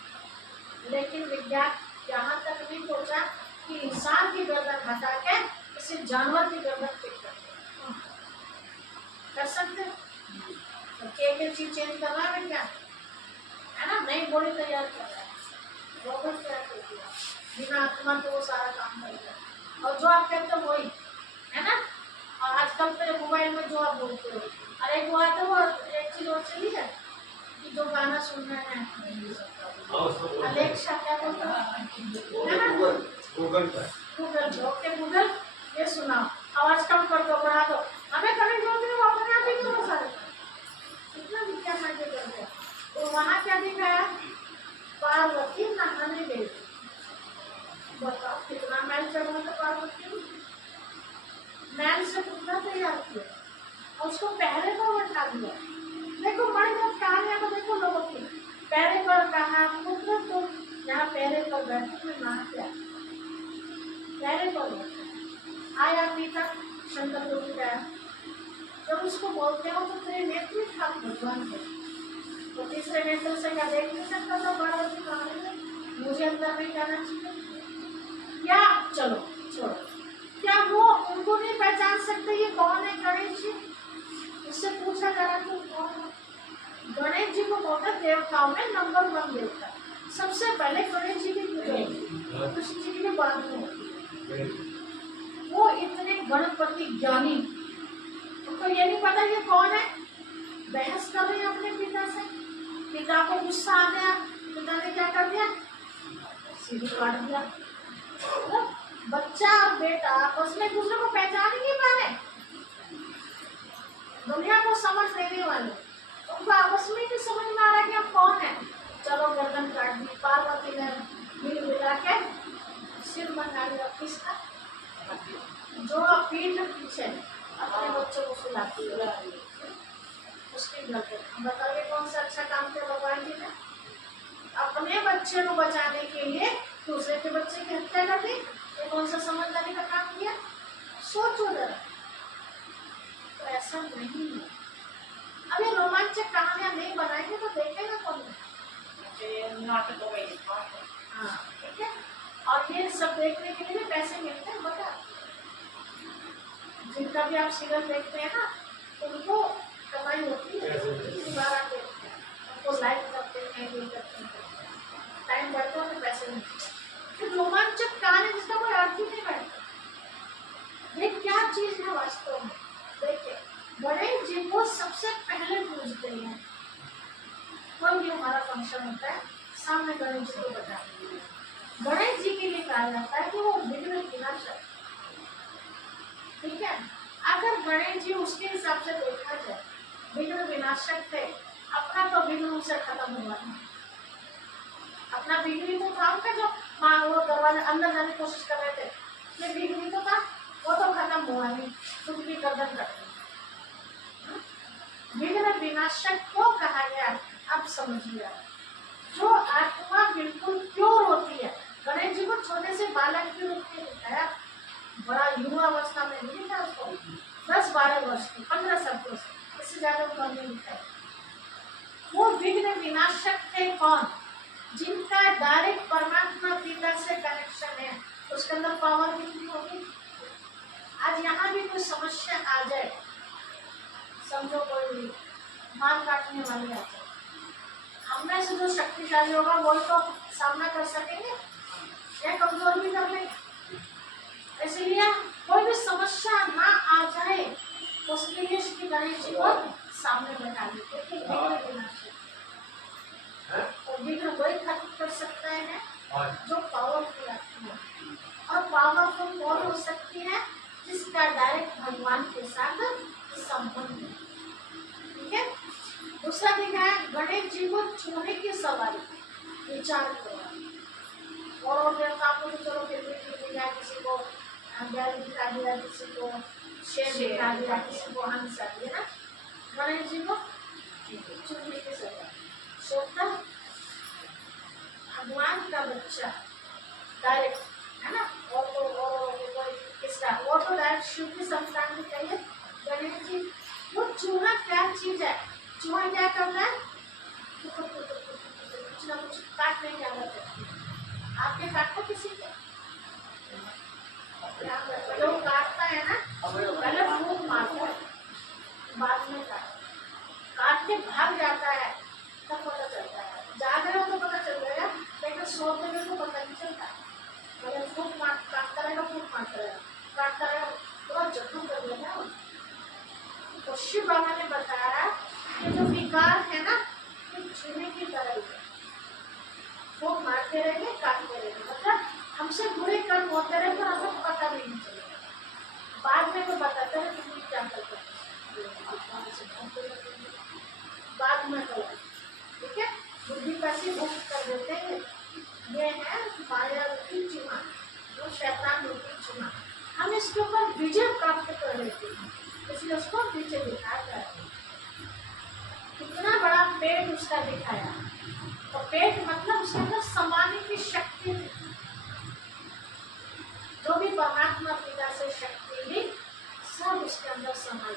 लेकिन विज्ञान यहाँ तक नहीं पहुंचा कि इंसान की गर्दन हटा के किसी जानवर की गर्दन फिट कर सकते हैं। तो क्या चीज चेंज कर रहा है विज्ञान, है ना। नई बॉडी तैयार कर रहा है, रोबोट तैयार कर दिया, बिना आत्मा तो वो सारा काम करेगा। और जो आप कहते हो वही है ना। और आजकल तो मोबाइल में जो आप बोलते हो, अरे वो आता है, वो एक चीज और चली है कि जो गाना सुनना है अलेक्सा क्या बोलता है ना, गूगल ये सुनाओ, आवाज कम कर दो, बढ़ा दो, हमें कभी बोलते हो अपने आप ही करो सारे। कितना विज्ञान आगे कर दिया। तो वहाँ क्या दिखाया? पार्वती नहाने गई। बताओ कितना मैल चढ़ा था पार्वती, मैल से कितना तैयार किया और उसको पहले पर बैठा दिया। देखो बड़ी बात कहानियां तो देखो लोगों की, पहले पर कहा मतलब तो यहाँ पहले पर बैठे में ना क्या पहले पर आया पीता शंकर को दिखाया। जब उसको बोलते हो तो तेरे नेत्र था भगवान को, तो तीसरे नेत्र से क्या देख नहीं सकता था? बड़ा कहानी मुझे अंदर नहीं जाना चाहिए क्या? चलो छोड़ो, क्या वो उनको नहीं पहचान सकते ये कौन है गणेश जी? उससे पूछा करा तो कौन है? गणेश जी को बोलते देवताओं में नंबर 1 देवता। सबसे पहले गणेश जी की पूजा कृष्ण जी की बाद में होती है। वो इतने गणपति ज्ञानी, उनको ये नहीं पता ये कौन है। बहस कर रहे हैं अपने पिता से, पिता को गुस्सा आ गया, पिता ने क्या कर दिया? सीढ़ी काट दिया। बच्चा और बेटा आपस में दूसरे को पहचान ही नहीं पा रहे, दुनिया को समझ लेने वाले, उनको आपस में भी समझ में आ रहा है कि आप कौन है। चलो गर्दन काट दी। पार्वती ने मिल मिला के सिर मंगा लिया किसका? जो पीठ पीछे अपने बच्चों को सुलाती है उसकी गर्दन। बताइए कौन सा अच्छा काम किया भगवान जी ने? अपने बच्चे को बचाने के लिए दूसरे के बच्चे की हत्या कर दी। ये कौन सा समझदारी का काम किया? सोचो जरा। तो ऐसा नहीं है। अभी रोमांचक कहानियां नहीं बनाएंगे तो देखेगा कौन? नाटक हो गई। हाँ ठीक है, और ये सब देखने के लिए पैसे मिलते हैं। बता जिनका भी आप सीरियल देखते हैं ना, उनको कमाई होती है, दोबारा देखते हैं, उनको लाइक करते हैं, ये करते हैं, टाइम बढ़ता है तो पैसे मिलते हैं। फिर रोमांचक कहानी जिसका कोई अर्थ ही नहीं बैठता। ये क्या चीज है वास्तव में? देखिए गणेश जी को सबसे पहले पूजते हैं। कोई भी हमारा फंक्शन होता है सामने गणेश जी को बताते हैं। गणेश जी के लिए कहा जाता है कि वो विघ्न विनाशक। ठीक है, अगर गणेश जी उसके हिसाब से देखा जाए विघ्न विनाशक थे, अपना तो विघ्न उनसे खत्म हुआ है। अपना बिगड़ी तो था उनका, जो माँ वो दरवाजे अंदर जाने की कोशिश कर रहे थे, ये बिगड़ी तो था, वो तो खत्म हुआ नहीं, कुछ भी गर्दन कट गई। विघ्न विनाशक क्यों कहा गया, अब समझिए। जो आत्मा बिल्कुल प्योर होती है, गणेश जी को छोटे से बालक के रूप में दिखाया, बड़ा युवा अवस्था में नहीं था उसको, 10-12 वर्ष की, 15 साल की, इससे ज्यादा उम्र नहीं दिखाई। वो विघ्न विनाशक थे कौन, जिनका डायरेक्ट परमात्मा पिता से कनेक्शन है, उसके अंदर पावर कितनी होगी। आज यहाँ भी कोई समस्या आ जाए, समझो कोई मान काटने वाली आ जाए, हमने से जो शक्तिशाली होगा वो तो सामना कर सकेंगे या कमजोर भी कर लेंगे। इसलिए कोई भी समस्या ना आ जाए, उसके लिए श्री गणेश जी को सामने बैठा देते कि विघ्न विनाशक, और विघ्न वही खत्म कर सकता है जो पावरफुल आत्मा है, और पावरफुल कौन हो सकती है, जिसका डायरेक्ट भगवान के साथ संबंध है। ठीक है। दूसरा दिखाया गणेश जी को छूने की सवारी, विचार करो, और देवता को तो चलो फिर भी दिया, किसी को बैल दिखा दिया, किसी को शेर दिखा दिया, किसी को हंस दिया ना, गणेश जी को छूने की सवारी। सोचता भगवान का बच्चा डायरेक्ट है ना, और तो किसका, वो तो डायरेक्ट शिव की संतान भी कहिए गणेश जी। वो चूहा क्या चीज है, चूहा क्या करता है, कुछ ना कुछ काटने की आदत है, आपके काटो किसी को, जो काटता है ना पहले फूंक मारता है, बाद में काट के भाग जाता है, तब पता चलता है। जाग रहे हो तो पता चल जाएगा, लेकिन सोते हुए तो पता नहीं चलता। अगर फूंक मार काटता रहेगा, फूंक मारता रहेगा, काटता रहेगा, तो जख्म कर देगा। तो शिव बाबा ने बताया कि जो विकार है ना, छूने की तरह है, फूंक मारते रहेंगे, काटते रहेंगे, मतलब हमसे बुरे कर्म होते रहे, तो हमें पता भी नहीं चलेगा, बाद में वो बताते हैं कि क्या करते हैं, बाद में तो ठीक है, बुद्धि पैसे मुक्त कर देते हैं। ये है माया रूपी चूहा, वो शैतान रूपी चूहा, हम इसके ऊपर विजय प्राप्त कर लेते हैं, इसलिए उसको पीछे दिखाया जाए। कितना बड़ा पेट उसका दिखाया, तो पेट मतलब उसके अंदर समाने की शक्ति थी, जो भी परमात्मा पिता से शक्ति ली सब उसके अंदर समाई।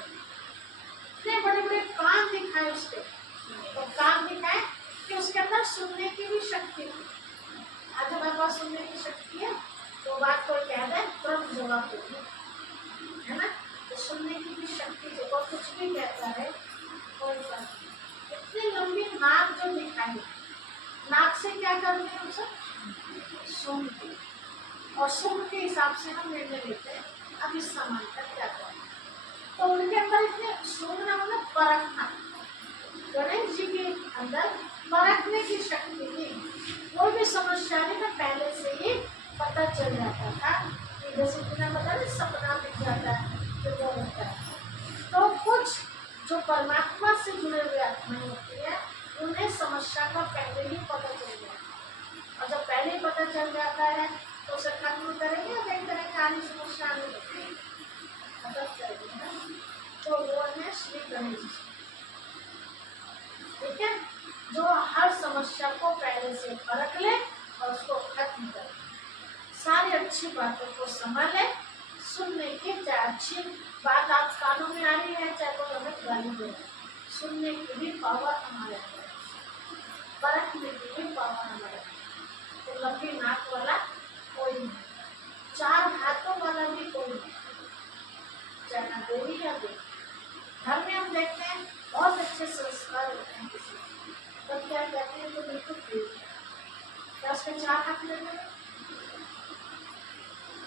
इतने बड़े बड़े कान दिखाए उसके, तो कान दिखाए कि उसके अंदर सुनने की भी शक्ति थी। आज हमारे पास सुनने की शक्ति है, तो बात कोई कह दे तुरंत जवाब देती है ना, तो सुनने की भी शक्ति थी, वो कुछ भी कहता है कोई बात नहीं। इतनी लंबी नाक जो दिखाई, नाक से क्या करते हैं उसे सुनते, और सुन के हिसाब से हम निर्णय लेते हैं अब इस सामान का क्या करना। तो उनके अंदर इतने सुनना मतलब परखना, गणेश जी के अंदर परखने की शक्ति थी। कोई भी समस्या नहीं, तो पहले से ही पता चल जाता था कि जैसे तुमने बताया सपना दिख जाता है तो क्या होता है। तो कुछ जो परमात्मा से जुड़े हुए आत्माएं होती है, उन्हें समस्या का पहले ही पता चल जाता, और जब पहले ही पता चल जाता है तो उसे खत्म करेंगे और कई तरह की आनी समस्या नहीं खत्म करेंगे ना, तो वो है श्री गणेश जी। ठीक है, जो हर समस्या को पहले से परख ले और उसको खत्म कर, सारी अच्छी बातों को संभाले, सुनने की चाहे अच्छी बात आप कानों में आ रही है, चाहे कोई हमें गाली दे, सुनने की भी पावर हमारे अंदर, परखने की भी पावर हमारे अंदर। तो लंबी नाक वाला कोई नहीं, 4 हाथों वाला भी कोई नहीं, चाहे ना देवी या देवी। घर में हम देखते हैं बहुत अच्छे संस्कार होते हैं किसी, तब क्या कहते हैं तो बिल्कुल ठीक है, उसके 4 हाथ लेते हैं,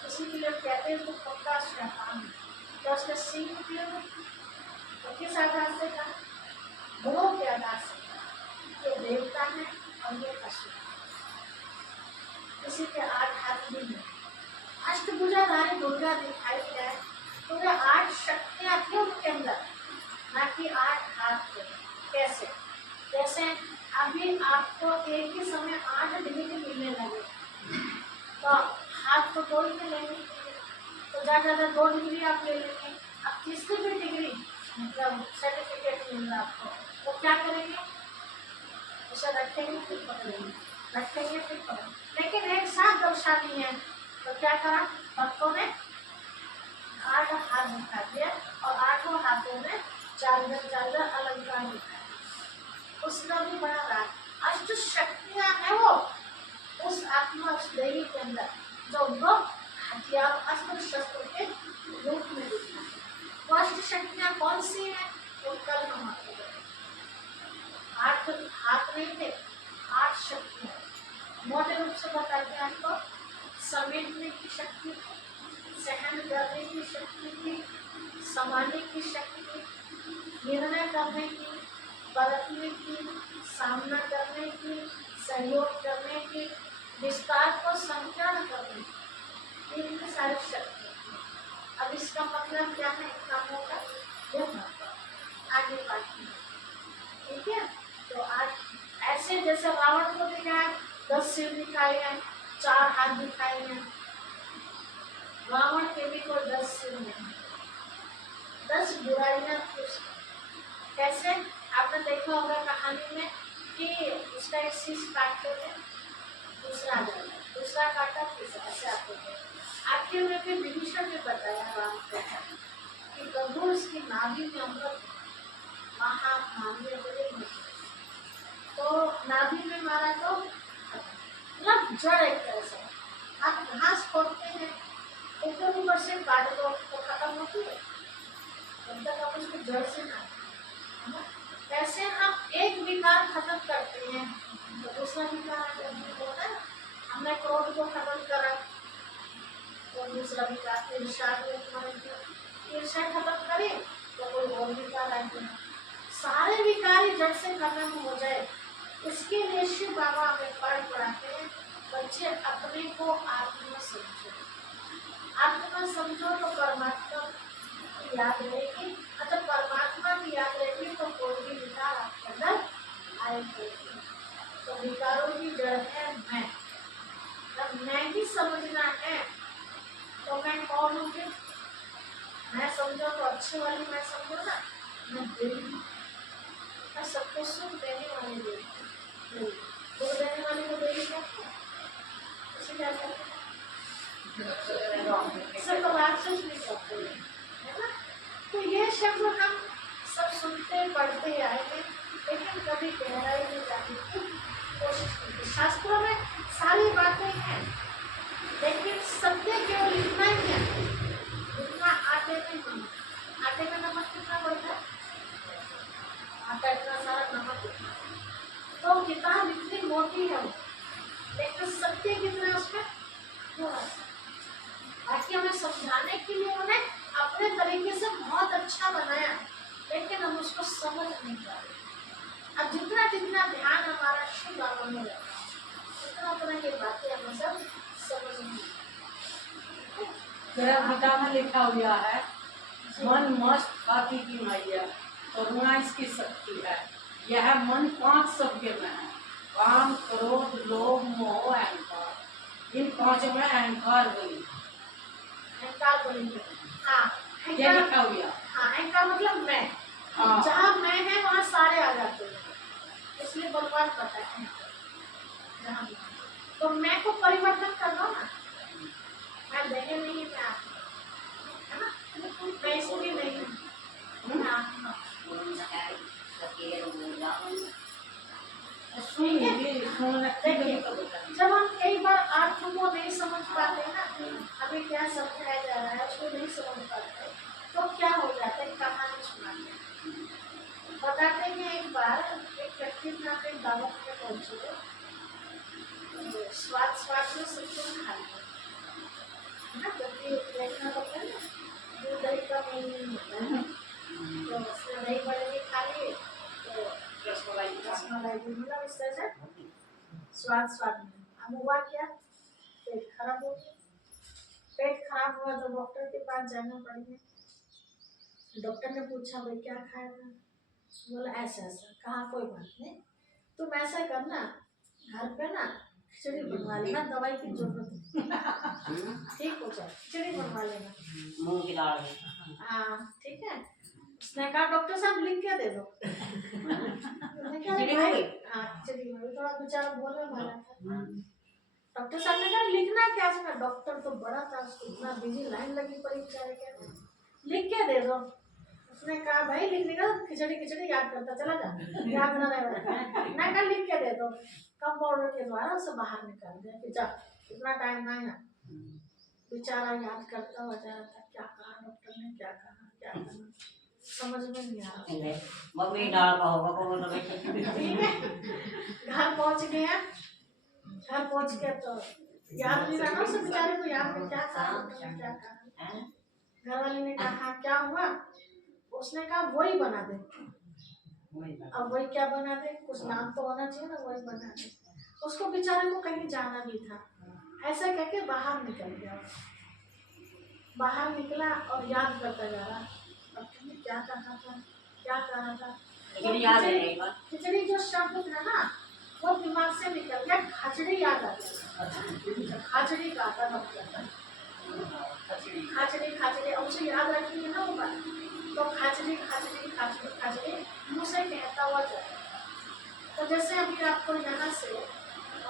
किसी के लिए कहते हैं तो पक्का शैतान है, क्या उसके सिंह निकले तो किस आधार से कहा, गुणों के आधार से, ये देवता है और ये असुर। किसी के 8 हाथ भी नहीं, अष्टभुजाधारी दुर्गा दिखाई जाए तो वे 8 शक्तियां थी उनके अंदर, ना कि 8 हाथ थे। कैसे? जैसे अभी आपको एक ही समय 8 डिग्री मिलने लगे तो हाथ तो 2 ही में लेंगे, तो ज़्यादा 2 डिग्री आप ले लेंगे। अब तीसरी भी डिग्री मतलब सर्टिफिकेट मिल रहा आपको, तो क्या करेंगे, उसे रखेंगे फिर पकड़ेंगे, रखेंगे फिर पकड़ेंगे। लेकिन एक साथ जब शादी है तो क्या करा, भक्तों ने 8 हाथ दिखा दिया और 8 हाथों में 4 अलंकार दिखाए। उसका भी बड़ा राग अष्ट शक्तियां हैं वो उस आत्मा उस देवी के अंदर, जो उनको हथियार अस्त्र शस्त्र के रूप में दिखा है। वो अष्ट शक्तियां कौन सी है, वो कल हम आपको बताएंगे। 8 हाथ नहीं थे, 8 शक्तियां मोटे रूप से बताते हैं आपको। समेटने की शक्ति थी, सहन करने की शक्ति थी, संभालने की शक्ति थी, निर्णय करने की, बरतने की, सामना करने की, सहयोग करने की, विस्तार को संकीर्ण करने की, इतनी सारी शक्ति। अब इसका मतलब क्या है कामों का, वो आगे बाकी, ठीक है। तो आज ऐसे जैसे रावण को दिखाया 10 सिर दिखाए हैं, 4 हाथ दिखाए हैं, रावण के भी कोई 10 सिर नहीं, 10 बुराइयां थी उसकी। कैसे, आपने देखा होगा कहानी में कि उसका एक शीश काटते थे, दूसरा जाता, दूसरा काटा, तीसरा, ऐसे आते थे। आखिर में फिर विभीषण ने बताया राम को कि प्रभु उसकी नाभि में अमृत महामान्य बड़े, तो नाभि में मारा तो मतलब जड़ एक तरह से। आप घास खोदते हैं, ऊपर से काट दो तो खत्म होती है, तब तक आप उसको जड़ से ना। कैसे हम एक विकार खत्म करते हैं तो दूसरा विकार आ जाता है। हमने क्रोध को खत्म करा तो दूसरा विकार, ईर्ष्या खत्म करे तो कोई और विकार आ जाए। सारे विकार जड़ से खत्म हो जाए, इसके लिए शिव बाबा हमें पाठ पढ़ाते हैं, बच्चे अपने को आत्मा समझो। आत्मा समझो तो परमात्मा की याद रहेगी, अगर परमात्मा की याद रहेगी तो कोई भी विकार आपके अंदर आएगा। तो विकारों की जड़ है मैं। जब मैं ही समझना है तो मैं कौन हूँ, मैं समझो तो अच्छी वाली मैं समझो ना, मैं देवी, मैं सबको सुख देने वाली देवी, दुख देने वाली को देवी कहते हैं, उसे क्या कहते हैं, सबको राक्षस भी कहते हैं, है ना। तो ये शब्द हम सब सुनते पढ़ते आए हैं, लेकिन कभी गहराई में जाने की कोशिश करते। शास्त्रों में सारी बातें हैं, लेकिन सत्य केवल इतना ही है जितना आटे में नमक। आटे में नमक कितना पड़ता है, आटा इतना सारा नमक, तो किताब इतनी मोटी है, लेकिन सत्य कितना उसमें थोड़ा सा। बाकी हमें समझाने के लिए उन्हें अपने तरीके से बहुत अच्छा बनाया, लेकिन हम उसको समझ नहीं पा रहे। अब जितना जितना ध्यान हमारा शिव बाबा में रहता है, उतना उतना ये बातें हमें सब समझ नहीं। मेरा गीता में लिखा हुआ है, मन मस्त हाथी की मैया, करुणा इसकी शक्ति है। यह मन 5 सबके में है, काम, क्रोध, लोभ, मोह, अहंकार। इन 5 में अहंकार बनी, अहंकार बोलेंगे। हाँ, ये लिखा हुआ। हाँ, अहंकार मतलब मैं। हाँ। जहाँ मैं है वहाँ सारे आ जाते हैं, इसलिए बलवान पता है जहाँ भी। तो मैं को परिवर्तन कर दो ना, मैं देने नहीं, मैं आत्मा, है ना, मैं इसलिए नहीं हूँ, मैं आत्मा। जब हम कई बार अर्थ को नहीं समझ पाते ना, हमें क्या समझाया जा रहा है उसको नहीं समझ पाते, तो क्या हो जाता है, कहानी सुनाते हैं। बताते हैं एक बार एक व्यक्ति अपने दावत में पहुंचे, स्वाद स्वाद में सब कुछ खा लिया, है ना, जबकि देखना पड़ता है ना, दूध दही का मेन होता है, तो उसने दही बड़े भी खा लिए, तो रसमलाई भी, मतलब इस तरह से स्वाद स्वाद में। अब हुआ क्या, पेट खराब हो गया। पेट खराब हुआ तो डॉक्टर के पास जाना पड़ गया। डॉक्टर ने पूछा भाई क्या खाया था, बोला ऐसा ऐसा। कहा कोई बात नहीं, तुम ऐसा करना, घर पे ना खिचड़ी बनवा लेना, दवाई की जरूरत नहीं, ठीक हो जाए, खिचड़ी बनवा लेना। मूंग की दाल है। हाँ ठीक है। उसने कहा डॉक्टर साहब लिख के दे दो। मैंने कहा, खिचड़ी हो भाई, गई? हाँ खिचड़ी हो गई, थोड़ा बेचारा बोलने वाला था। डॉक्टर साहब ने कहा लिखना क्या है, डॉक्टर तो बड़ा था, उसको इतना बिजी लाइन लगी पड़ी बेचारे के, लिख के दे दो। उसने कहा भाई लिखने का खिचड़ी खिचड़ी याद करता चला जा, याद ना रहे। मैं कहा लिख के दे दो। कंपाउंडर के द्वारा उसे बाहर निकाल दिया कि जा, इतना टाइम ना है। बेचारा याद करता हुआ जा रहा था, क्या कहा डॉक्टर ने, क्या कहा, क्या करना, समझ में नहीं आ रहा। मम्मी दाल का होगा को तो बैठे। ठीक है, घर पहुंच गया। घर पहुंच के तो याद नहीं रहा उसे बेचारे को, याद में क्या कहा डॉक्टर ने, क्या कहा। घर वाले ने कहा क्या हुआ, उसने कहा वही बना दे। अब वही क्या बना दे, कुछ नाम तो होना चाहिए ना, वही बना दे। उसको बेचारे को कहीं जाना भी था, ऐसा कह के बाहर निकल गया। बाहर निकला और याद करता जा रहा, डॉक्टर ने क्या कहा था, क्या कहा था। खिचड़ी जो शब्द था ना वो दिमाग से निकल गया, खिचड़ी याद आ गया। खिचड़ी का था डॉक्टर, खिचड़ी खिचड़ी, अब उसे याद रखी है ना वो बात, तो खिचड़ी खिचड़ी खिचड़ी खिचड़ी मुँह से कहता हुआ जाए। तो जैसे अभी आपको यहाँ से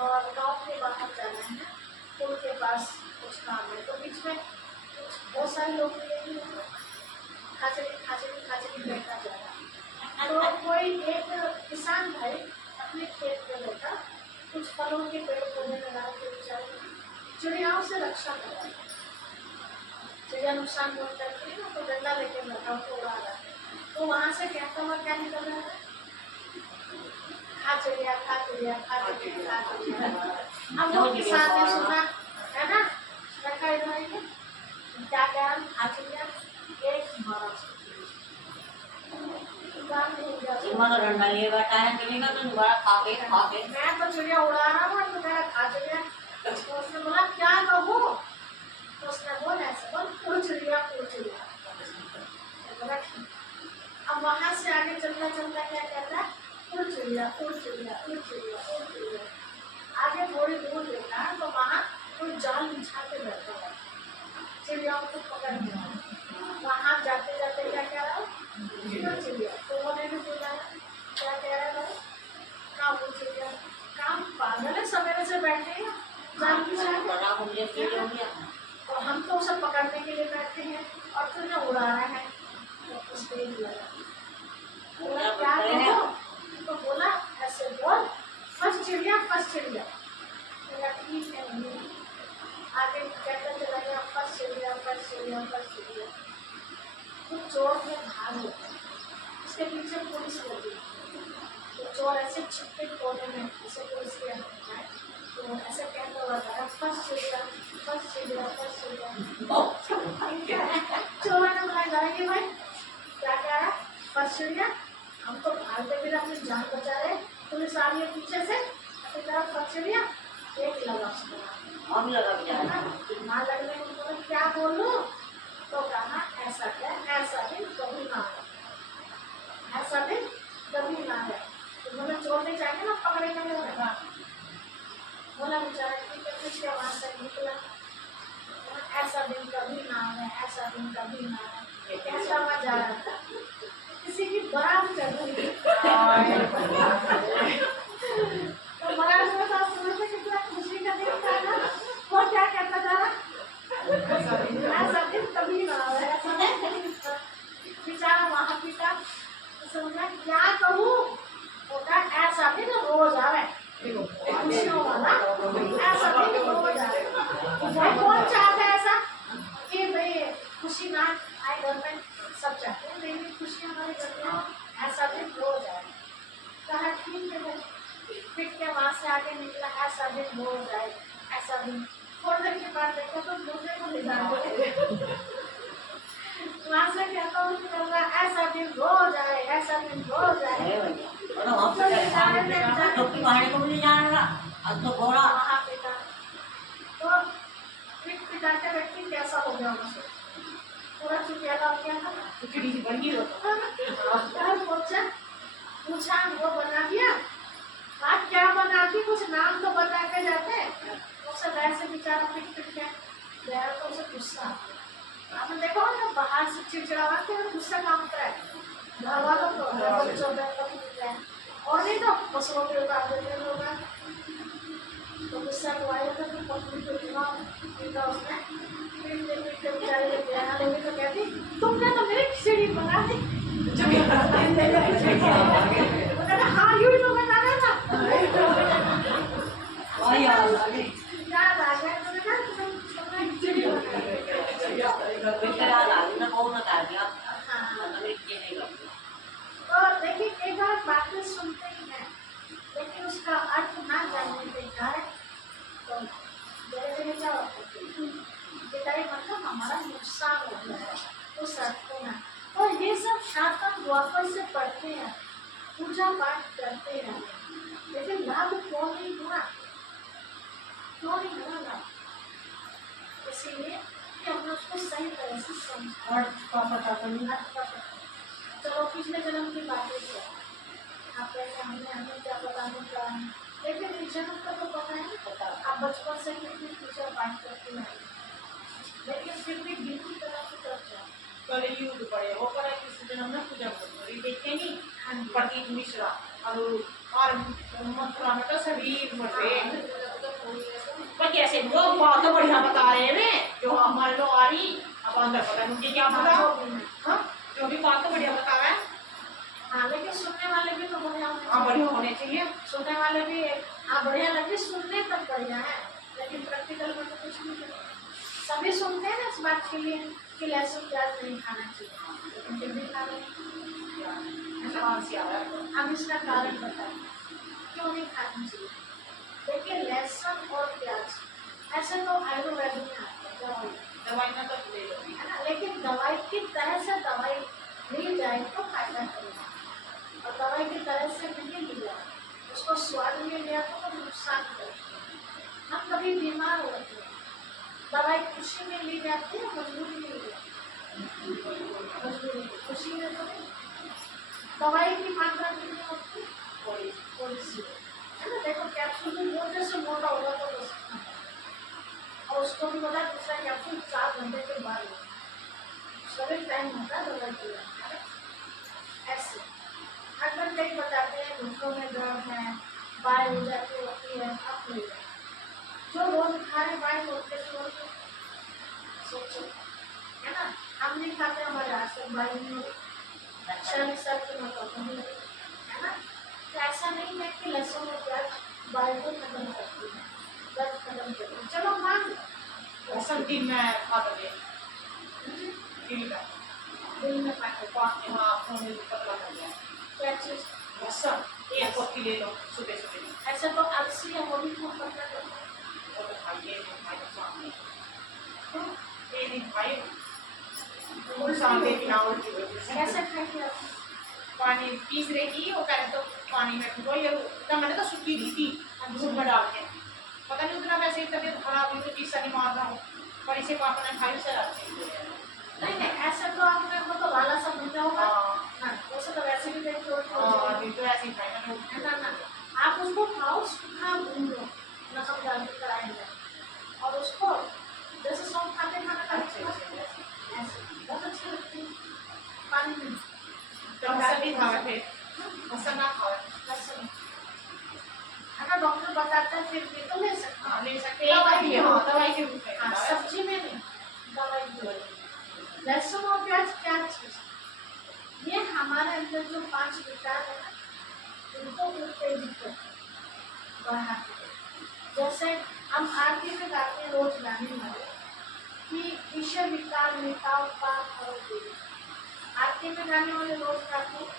और गाँव के बाहर जाना है, पुल के पास कुछ काम है, तो बीच में बहुत सारे लोग मिलेंगे, खिचड़ी खिचड़ी खिचड़ी कहता जा रहा। तो कोई एक किसान भाई अपने खेत में बैठा, कुछ फलों के पेड़ पौधे लगा के बेचारे चिड़ियाओं से रक्षा कर रहा है। चिड़िया नुकसान बहुत करती है ना, तो डंडा लेके बैठा उसको उड़ा रहा है। तो वहां से कहता हुआ क्या निकल रहा है, खा चिड़िया खा चिड़िया खा चिड़िया खा चिड़िया। हम लोग किसान ने सुना है ना, रखा इधर क्या कह रहा, खा चिड़िया एक मारा डंडा लिए बैठा है, चिड़िया तो दोबारा खा के मैं तो चिड़िया उड़ा रहा हूँ, तो मेरा खा चिड़िया। तो उसने बोला क्या कहूँ, तो उसने बोला ऐसे बोल, चिड़िया चिड़िया। अब वहां से आगे चलता चलता क्या कहता है, उड़ चिड़िया उड़ चिड़िया उड़ चिड़िया उड़ चिड़िया। आगे थोड़ी दूर देखा तो वहाँ कोई जाल बिछा के बैठा हुआ चिड़ियाओं को पकड़ने वाला। वहाँ जाते जाते क्या कह रहा है, चिड़िया। तो उन्होंने भी बोला क्या कह रहा है, काम उड़ चिड़िया, काम पागल है, सवेरे से बैठे हैं जाल बिछा के, और हम तो उसे पकड़ने के लिए बैठे हैं और तुझे उड़ा रहा है। तो उसको लगा क्या कहो, तो बोला ऐसे बोल, फर्स्ट चिड़िया फर्स्ट चिड़िया। बोला ठीक है, आगे कहता चला गया फर्स्ट चिड़िया फर्स्ट चिड़िया फर्स्ट चिड़िया। तो चोर में भाग होता है, उसके पीछे पुलिस लगी, तो चोर ऐसे छिपके कोने में ऐसे पुलिस के हाथ जाए, तो ऐसे कहता हुआ था फर्स्ट चिड़िया फर्स्ट चिड़िया फर्स्ट चिड़िया। चोर ने बोला जाएंगे भाई क्या कह रहा, फर्स्ट चिड़िया, हम तो भागते फिर अपनी जान बचा रहे, पुलिस आ रही है पीछे से, अपनी तरफ फर्स्ट चिड़िया। एक लगा हम लगा बेचारा ना लगने को बोले क्या बोलूं, तो कहा ऐसा क्या, ऐसा दिन कभी ना है, ऐसा दिन कभी ना है। तो बोले चोर नहीं चाहेंगे ना पकड़े के लिए, बोला बेचारा ठीक है, फिर वहां से निकला, ऐसा दिन कभी ना है, ऐसा दिन कभी ना है। कैसा मजा आ रहा था, किसी की बारात चल रही है, तो बारात में साथ सुनते कितना खुशी का दिन था ना, वो क्या कहता जा रहा, ऐसा दिन कभी ना है, ऐसा दिन। बेचारा वहाँ पिता समझा क्या कहूँ, होता ऐसा दिन रोज आ रहा है, खुशियों वाला ऐसा दिन रोज आ रहा है। कौन चाहता है ऐसा कि भाई खुशी ना आए घर में, सब चाहते हैं मेरी खुशी हमारे घर में ऐसा दिन रोज आए। कहा ठीक है भाई, फिर के वहाँ से आगे निकला, ऐसा दिन रोज आए, ऐसा दिन। थोड़ी देर के बाद देखो तो दूसरे को ले जाते वहाँ से कहता हूँ ऐसा दिन रोज आए, ऐसा दिन रोज आए। वहाँ पिता तो पिता के व्यक्ति कैसा हो गया उनसे, पूरा चुटिया लग गया था, पूछा वो बना दिया, आप क्या बना दी, कुछ नाम तो बता के जाते, गुस्सा। आपने देखा ना बाहर से चिड़चिड़ा के गुस्सा काम कराए घर वालों को बच्चों पे और नहीं तो पशुओं के उतार देते लोग तो गुस्सा को आया था तो पत्नी को दिमाग उसने पीट बेचारे लेके आना लोग तो कहती तुमने तो मेरी खिचड़ी बना दी वो कहता हाँ यूं तो बनाना था याद आ गया तो देखा तुमने खिचड़ी तो देखिए कई बार बातें सुनते ही हैं लेकिन उसका अर्थ ना जानने के कारण तो मेरे लिए क्या होता है मतलब हमारा नुकसान हो गया है उस अर्थ को ना तो ये सब शासन द्वापर से पढ़ते हैं पूजा पाठ करते हैं लेकिन लाभ क्यों नहीं हुआ लाभ इसीलिए कि हमने उसको सही तरह से समझा अर्थ का पता करनी। चलो पिछले जन्म की बातें तो आप कहते हमें क्या पता नहीं क्या है लेकिन इस जन्म का तो पता है पता आप बचपन से कितनी पूजा पाठ करते हैं लेकिन फिर भी बिल्कुल तरह की तरफ जाए कलयुग पड़े वो पर किसी जन्म में पूजा करो देखे नहीं प्रतीक मिश्रा और मथुरा में तो शरीर बटे पर कैसे वो बात तो बढ़िया बता रहे हैं जो हमारे लोग आ रही अब अंदर पता नहीं क्या पता हाँ जो भी बात तो बढ़िया बता रहा है हाँ लेकिन सुनने वाले भी तो बढ़िया होने चाहिए सुनने वाले भी हाँ बढ़िया लगे सुनने तक बढ़िया है लेकिन प्रैक्टिकल में तो कुछ नहीं करते सभी सुनते हैं ना इस बात के लिए कि लहसुन प्याज नहीं खाना चाहिए लेकिन फिर भी खा रहे हम इसका कारण बताएं क्यों नहीं खाना चाहिए देखिए लहसुन और प्याज ऐसे तो आयुर्वेद में आता है दवाई ना तो ले लो है ना लेकिन दवाई की तरह से दवाई ली जाए तो फायदा करेगा और दवाई की तरह से नहीं ली जाए उसको स्वाद में लिया तो नुकसान करेगा हम कभी बीमार होते हैं दवाई खुशी में ली जाती है मजबूरी में ली जाती है मजबूरी खुशी में तो नहीं दवाई की मात्रा कितनी होती है थोड़ी सी है ना देखो कैप्सूल में मोटे से मोटा होगा तो हो सकता है और उसको भी बोला दूसरा कैप्सूल 4 घंटे के बाद सभी टाइम होता है दवाई के लिए ऐसे अगर कई बताते हैं घुटनों में दर्द है बाय हो जाती होती है अब हो जाए जो रोज खा रहे बाय होते सोचो है ना हम नहीं खाते हमारे आज तक बाय नहीं होती शरीर सर के मतलब है ना तो ऐसा नहीं है कि लहसुन और प्याज बाय को खत्म करती है दर्द खत्म करती है चलो मान लहसुन दिन में खा दे दिल में पाते हाँ खून पतला कर जाए क्या चीज लहसुन एक कॉफी ले लो सुबह सुबह ऐसा तो अलसी है वो भी खूब पतला करता है वो तो खाइए तो सामने ये दिन खाइए वो सामने की नावल की वजह से कैसे खाएंगे आप पानी पीस रही थी वो पहले तो पानी में भिगो ये मैंने तो सूखी दी थी दूध में डाल के पता नहीं उतना वैसे ही तबीयत खराब हुई तो किस्सा नहीं मार रहा हूँ पर इसे पापा ने खाई से नहीं नहीं ऐसा तो आपने वो तो लाला सा भूजा होगा ना वैसे तो वैसे भी देख लो अभी तो ऐसे ही खाई मैंने है ना आप उसको खाओ सूखा भून लो नमक डाल के कढ़ाई में और उसको जैसे सौंफ खाते खाना खाते ऐसे बहुत अच्छी लगती है पानी में लहसुन भी खावा थे लहसुन ना खाओ लहसुन अगर डॉक्टर बताता है फिर भी तो ले सकते हाँ ले सकते हैं दवाई भी हाँ दवाई के रूप में हाँ सब्जी में नहीं दवाई की लहसुन और प्याज क्या चीज ये हमारे अंदर जो 5 विकार है ना उनको उत्तेजित करते बढ़ाते जैसे हम आरती में गाते हैं रोज गाने वाले कि ईश्वर विकार मिटाओ पाप हरो देवी आरती में गाने वाले रोज गाते हैं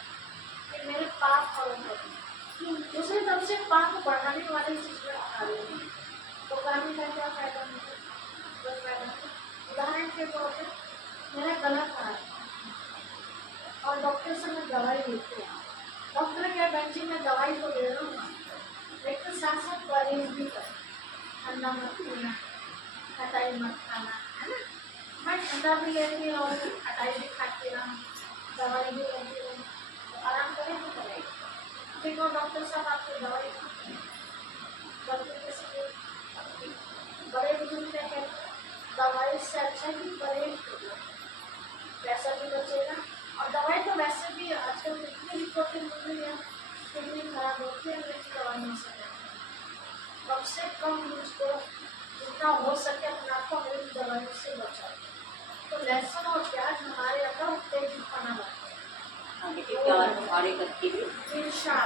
कि मेरे पाप हरो देवी दूसरी तरफ से पाप बढ़ाने वाले चीज में आ रहे हैं तो गाने का क्या फायदा नहीं उदाहरण के तौर पर मेरा गला खराब है और डॉक्टर से मैं दवाई लेते हैं डॉक्टर क्या बच्ची मैं दवाई तो ले रहा हूँ लेकिन साथ साथ परहेज भी कर ठंडा मत पीना खटाई मत खाना है ना मैं ठंडा भी लेती हूँ और खटाई भी खाती रहूँ दवाई भी लेती हूँ तो आराम करें तो करें फिर वो डॉक्टर साहब आपको दवाई डॉक्टर कैसे बड़े बुजुर्ग क्या कहते हैं दवाई से अच्छा कि परहेज करो, पैसा भी बचेगा। और दवाई तो वैसे भी आजकल कितनी रिपोर्टें मिल रही है, कितनी खराब होती है, लेकिन दवा नहीं सकते। कम से कम यूज करो, जितना हो सके अपने आप को अंग्रेजी दवाइयों से बचाओ। तो लहसुन और प्याज हमारे अंदर उत्तेजित खाना बनते हैं। हाँ, देखिए प्याज हमारे घर के लिए ईर्ष्या